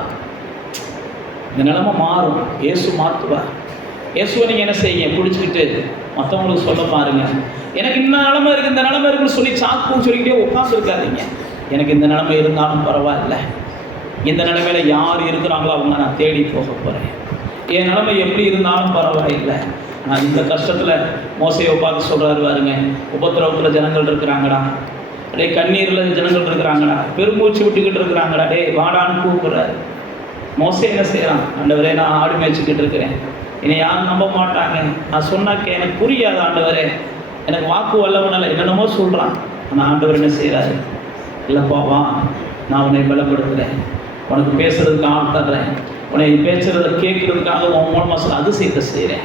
இந்த நிலைமை மாறும். இயேசு மாற்றுவார். இயேசுவை நீங்கள் என்ன செய்யுங்க, பிடிச்சிக்கிட்டு மற்றவங்களுக்கு சொல்ல பாருங்க. எனக்கு இந்த நிலைமை இருக்குது, இந்த நிலைமை இருக்குன்னு சொல்லி சாக்குன்னு சொல்லிக்கிட்டே உட்காந்துருக்காதீங்க. எனக்கு இந்த நிலைமை இருந்தாலும் பரவாயில்ல, இந்த நிலைமையில் யார் இருக்கிறாங்களோ அவங்க நான் தேடி போக போகிறேன். என் நிலைமை எப்படி இருந்தாலும் பரவாயில்லை, நான் இந்த கஷ்டத்தில் மோசையை பார்த்து சொல்கிறாரு பாருங்க, உபத்திரவத்தில் ஜனங்கள் இருக்கிறாங்கடா, டே கண்ணீரில் ஜனங்கள் இருக்கிறாங்கடா, பெருமூச்சு விட்டுக்கிட்டு இருக்கிறாங்கடா, டே வாடான்னு கூப்பிட்றாரு. மோசை என்ன செய்யலாம்? ஆண்டவரே, நான் ஆடு மேய்ச்சிக்கிட்டு இருக்கிறேன், என்னை யாரும் நம்ப மாட்டாங்க, நான் சொன்னாக்க எனக்கு புரியாது ஆண்டவரே, எனக்கு வாக்கு வல்லவனால என்னென்னமோ சொல்கிறான். ஆனால் ஆண்டவர் என்ன செய்கிறாரு? இல்லைப்பா வா, நான் உன்னை பலப்படுத்துகிறேன், உனக்கு பேசுகிறதுக்கு ஆள் தர்றேன், உன்னை பேசுகிறத கேட்குறதுக்காக உன் மூலமாக சில அதிசயத்தை செய்கிறேன்,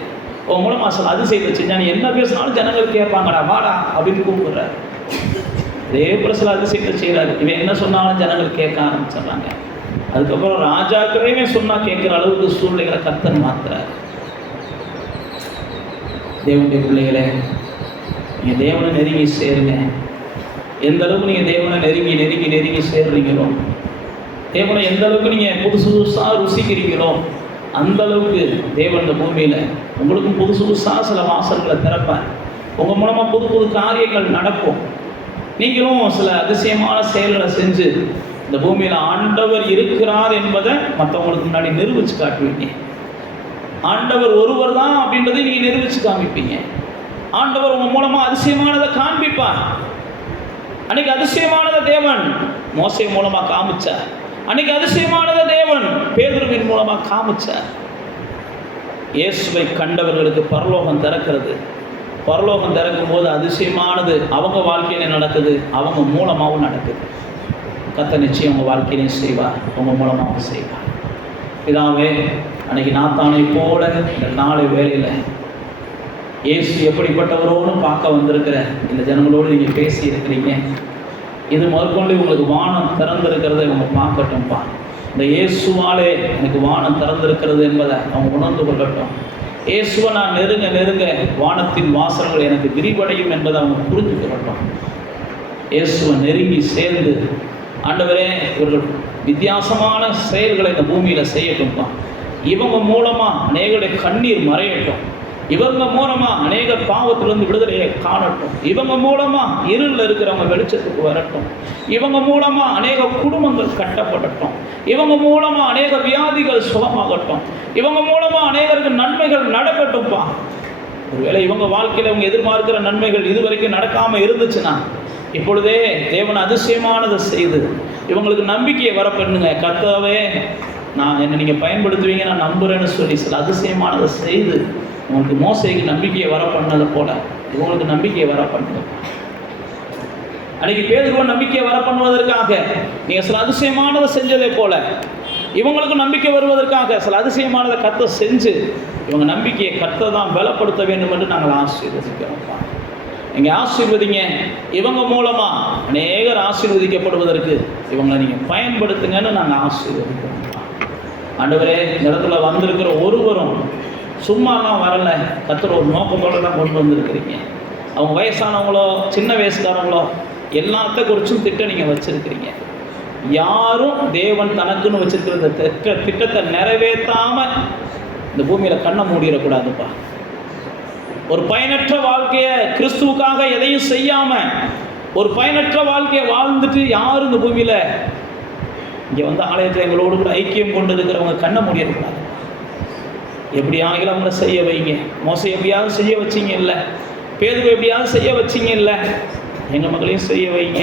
உன் மூலமாக சில அதிசயத்தை செஞ்சால் நீ என்ன பேசினாலும் ஜனங்கள் கேட்பாங்கடா, வாடா அப்படின்னு கூப்பிடுறாரு. அதே போல சில அதிசயத்தை செய்கிறாரு. இவன் என்ன சொன்னாலும் ஜனங்கள் கேட்க ஆரம்பிச்சிடுறாங்க. அதுக்கப்புறம் ராஜாக்களே சொன்னால் கேட்குற அளவுக்கு சூழ்நிலைகளை கர்த்தர் மாத்துறாரு. தேவனுடைய பிள்ளைகளே, நீங்கள் தேவனை நெருங்கி சேருங்க. எந்த அளவுக்கு நீங்கள் தேவனை நெருங்கி நெருங்கி நெருங்கி சேர்றீங்களோ, தேவனை எந்த அளவுக்கு நீங்கள் புதுசு புதுசாக ருசிக்கிறீங்களோ, அந்த அளவுக்கு தேவன் இந்த பூமியில் உங்களுக்கும் புதுசு புதுசாக சில வாசல்களை திறப்பார். உங்கள் மூலமாக புது புது காரியங்கள் நடக்கும். நீங்களும் சில அதிசயமான செயல்களை செஞ்சு இந்த பூமியில் ஆண்டவர் இருக்கிறார் என்பதை மற்றவங்களுக்கு முன்னாடி நிரூபித்து காட்டுவீங்க. ஆண்டவர் ஒருவர் தான் அப்படின்றதை நீங்கள் நிரூபித்து காமிப்பீங்க. ஆண்டவர் உங்கள் மூலமாக அதிசயமானதை காண்பிப்பார். அன்னைக்கு அதிசயமானதை தேவன் மோசே மூலமாக காமிச்சார். அன்னைக்கு அதிசயமானதை தேவன் பேதுருவின் மூலமாக காமிச்சார். இயேசுவை கண்டவர்களுக்கு பரலோகம் திறக்கிறது. பரலோகம் திறக்கும் போது அதிசயமானது அவங்க வாழ்க்கையில நடக்குது, அவங்க மூலமாகவும் நடக்குது. கர்த்தர் நிச்சயம் உங்கள் வாழ்க்கையிலையும் செய்வார், உங்கள் மூலமாகவும் செய்வார். இதாவே அன்னைக்கு நாத்தானை போல இந்த நாளை வேலையில் இயேசு எப்படிப்பட்டவரோன்னு பார்க்க வந்திருக்கிற இந்த ஜனங்களோடு நீங்கள் பேசி இருக்கிறீங்க. இது முதற்கொண்டு உங்களுக்கு வானம் திறந்திருக்கிறத இவங்க பார்க்கட்டும்ப்பா. இந்த இயேசுவாலே எனக்கு வானம் திறந்திருக்கிறது என்பதை அவங்க உணர்ந்து கொள்ளட்டும். இயேசுவை நான் நெருங்க நெருங்க வானத்தின் வாசல்கள் எனக்கு விரிவடையும் என்பதை அவங்க புரிந்து கொள்ளட்டும். இயேசுவை நெருங்கி சேர்ந்து ஆண்டவரே இவர்கள் வித்தியாசமான செயல்களை இந்த பூமியில் செய்யட்டும்ப்பா. இவங்க மூலமாக அநேகருடைய கண்ணீர் மறையட்டும். இவங்க மூலமாக அநேக பாவத்திலிருந்து விடுதலையை காணட்டும். இவங்க மூலமாக இருளில் இருக்கிறவங்க வெளிச்சத்துக்கு வரட்டும். இவங்க மூலமாக அநேக குடும்பங்கள் கட்டப்படட்டும். இவங்க மூலமாக அநேக வியாதிகள் சுகமாகட்டும். இவங்க மூலமாக அநேகருக்கு நன்மைகள் நடக்கட்டும்ப்பா. ஒருவேளை இவங்க வாழ்க்கையில் இவங்க எதிர்பார்க்கிற நன்மைகள் இதுவரைக்கும் நடக்காமல் இருந்துச்சுன்னா இப்பொழுதே தேவன் அதிசயமானதை செய்து இவங்களுக்கு நம்பிக்கையை வர பண்ணுங்க. கர்த்தாவே, நான் என்னை நீங்கள் பயன்படுத்துவீங்க, நான் நம்புகிறேன்னு சொல்லி சில அதிசயமானதை செய்து உங்களுக்கு மோசைக்கு நம்பிக்கையை வர பண்ணதை போல இவங்களுக்கு நம்பிக்கையை வர பண்ணுங்க. அன்னைக்கு பேதுருவை நம்பிக்கையை வர பண்ணுவதற்காக நீங்கள் சில அதிசயமானதை செஞ்சதை போல இவங்களுக்கு நம்பிக்கை வருவதற்காக சில அதிசயமானதை கர்த்தர் செஞ்சு இவங்க நம்பிக்கையை கர்த்தர் தான் பலப்படுத்த வேண்டும் என்று நாங்கள் ஆசீர்வதிக்கிறோம்ப்பா. நீங்கள் ஆசீர்வதிங்க, இவங்க மூலமாக அநேகர் ஆசீர்வதிக்கப்படுவதற்கு இவங்களை நீங்கள் பயன்படுத்துங்கன்னு நாங்கள் ஆசீர்வதிக்கிறோம்ப்பா. ஆண்டவரே, இந்த இடத்துல வந்திருக்கிற ஒருவரும் சும்மாலாம் வரலை, கர்த்தர் ஒரு நோக்கத்தோடு தான் கொண்டு வந்திருக்கிறீங்க. அவங்க வயசானவங்களோ சின்ன வயசுக்காரங்களோ எல்லாத்த குறிச்சும் திட்டம் நீங்கள் வச்சுருக்கிறீங்க. யாரும் தேவன் தனக்குன்னு வச்சுருக்கிற இந்த திட்டத்தை நிறைவேற்றாமல் இந்த பூமியில் கண்ணை மூடிடக்கூடாதுப்பா. ஒரு பயனற்ற வாழ்க்கையை கிறிஸ்துவுக்காக எதையும் செய்யாமல் ஒரு பயனற்ற வாழ்க்கையை வாழ்ந்துட்டு யாரும் இந்த பூமியில் இங்கே வந்து ஆலயத்தில் எங்களோடு கூட ஐக்கியம் கொண்டு இருக்கிறவங்க கண்ணை மூடிடக்கூடாது. எப்படி ஆகிலும் அவங்கள செய்ய வைங்க. மோசை எப்படியாவது செய்ய வச்சிங்க இல்லை, பேதுவை எப்படியாவது செய்ய வச்சிங்க இல்லை, எங்கள் மக்களையும் செய்ய வைங்க.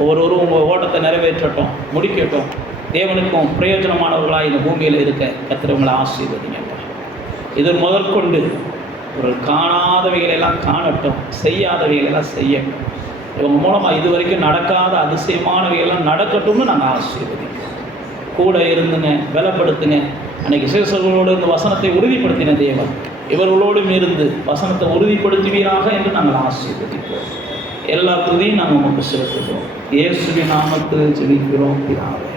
ஒவ்வொருவரும் உங்கள் ஓட்டத்தை நிறைவேற்றட்டும், முடிக்கட்டும். தேவனுக்கும் பிரயோஜனமானவர்களாக இந்த பூமியில் இருக்க கர்த்தர் ஆசீர்வதிங்கப்பா. இது முதற்கொண்டு ஒரு காணாதவைகளெல்லாம் காணட்டும், செய்யாதவைகளெல்லாம் செய்யட்டும். இவங்க மூலமாக இது வரைக்கும் நடக்காத அதிசயமானவைகள்லாம் நடக்கட்டும்னு நாங்கள் ஆசீர்வதிக்கிறோம். கூட இருந்துங்க, பலப்படுத்துங்க. அன்றைக்கி சிறுசர்களோடு இந்த வசனத்தை உறுதிப்படுத்தின தேவன் இவர்களோடும் இருந்து வசனத்தை உறுதிப்படுத்துவீராக என்று நாங்கள் ஆசீர்வதிக்கிறோம். எல்லா துதியும் நாங்கள் உமக்கு செலுத்துகிறோம். இயேசுவின் நாமத்தில் ஜெபிக்கிறோம் பிதாவே.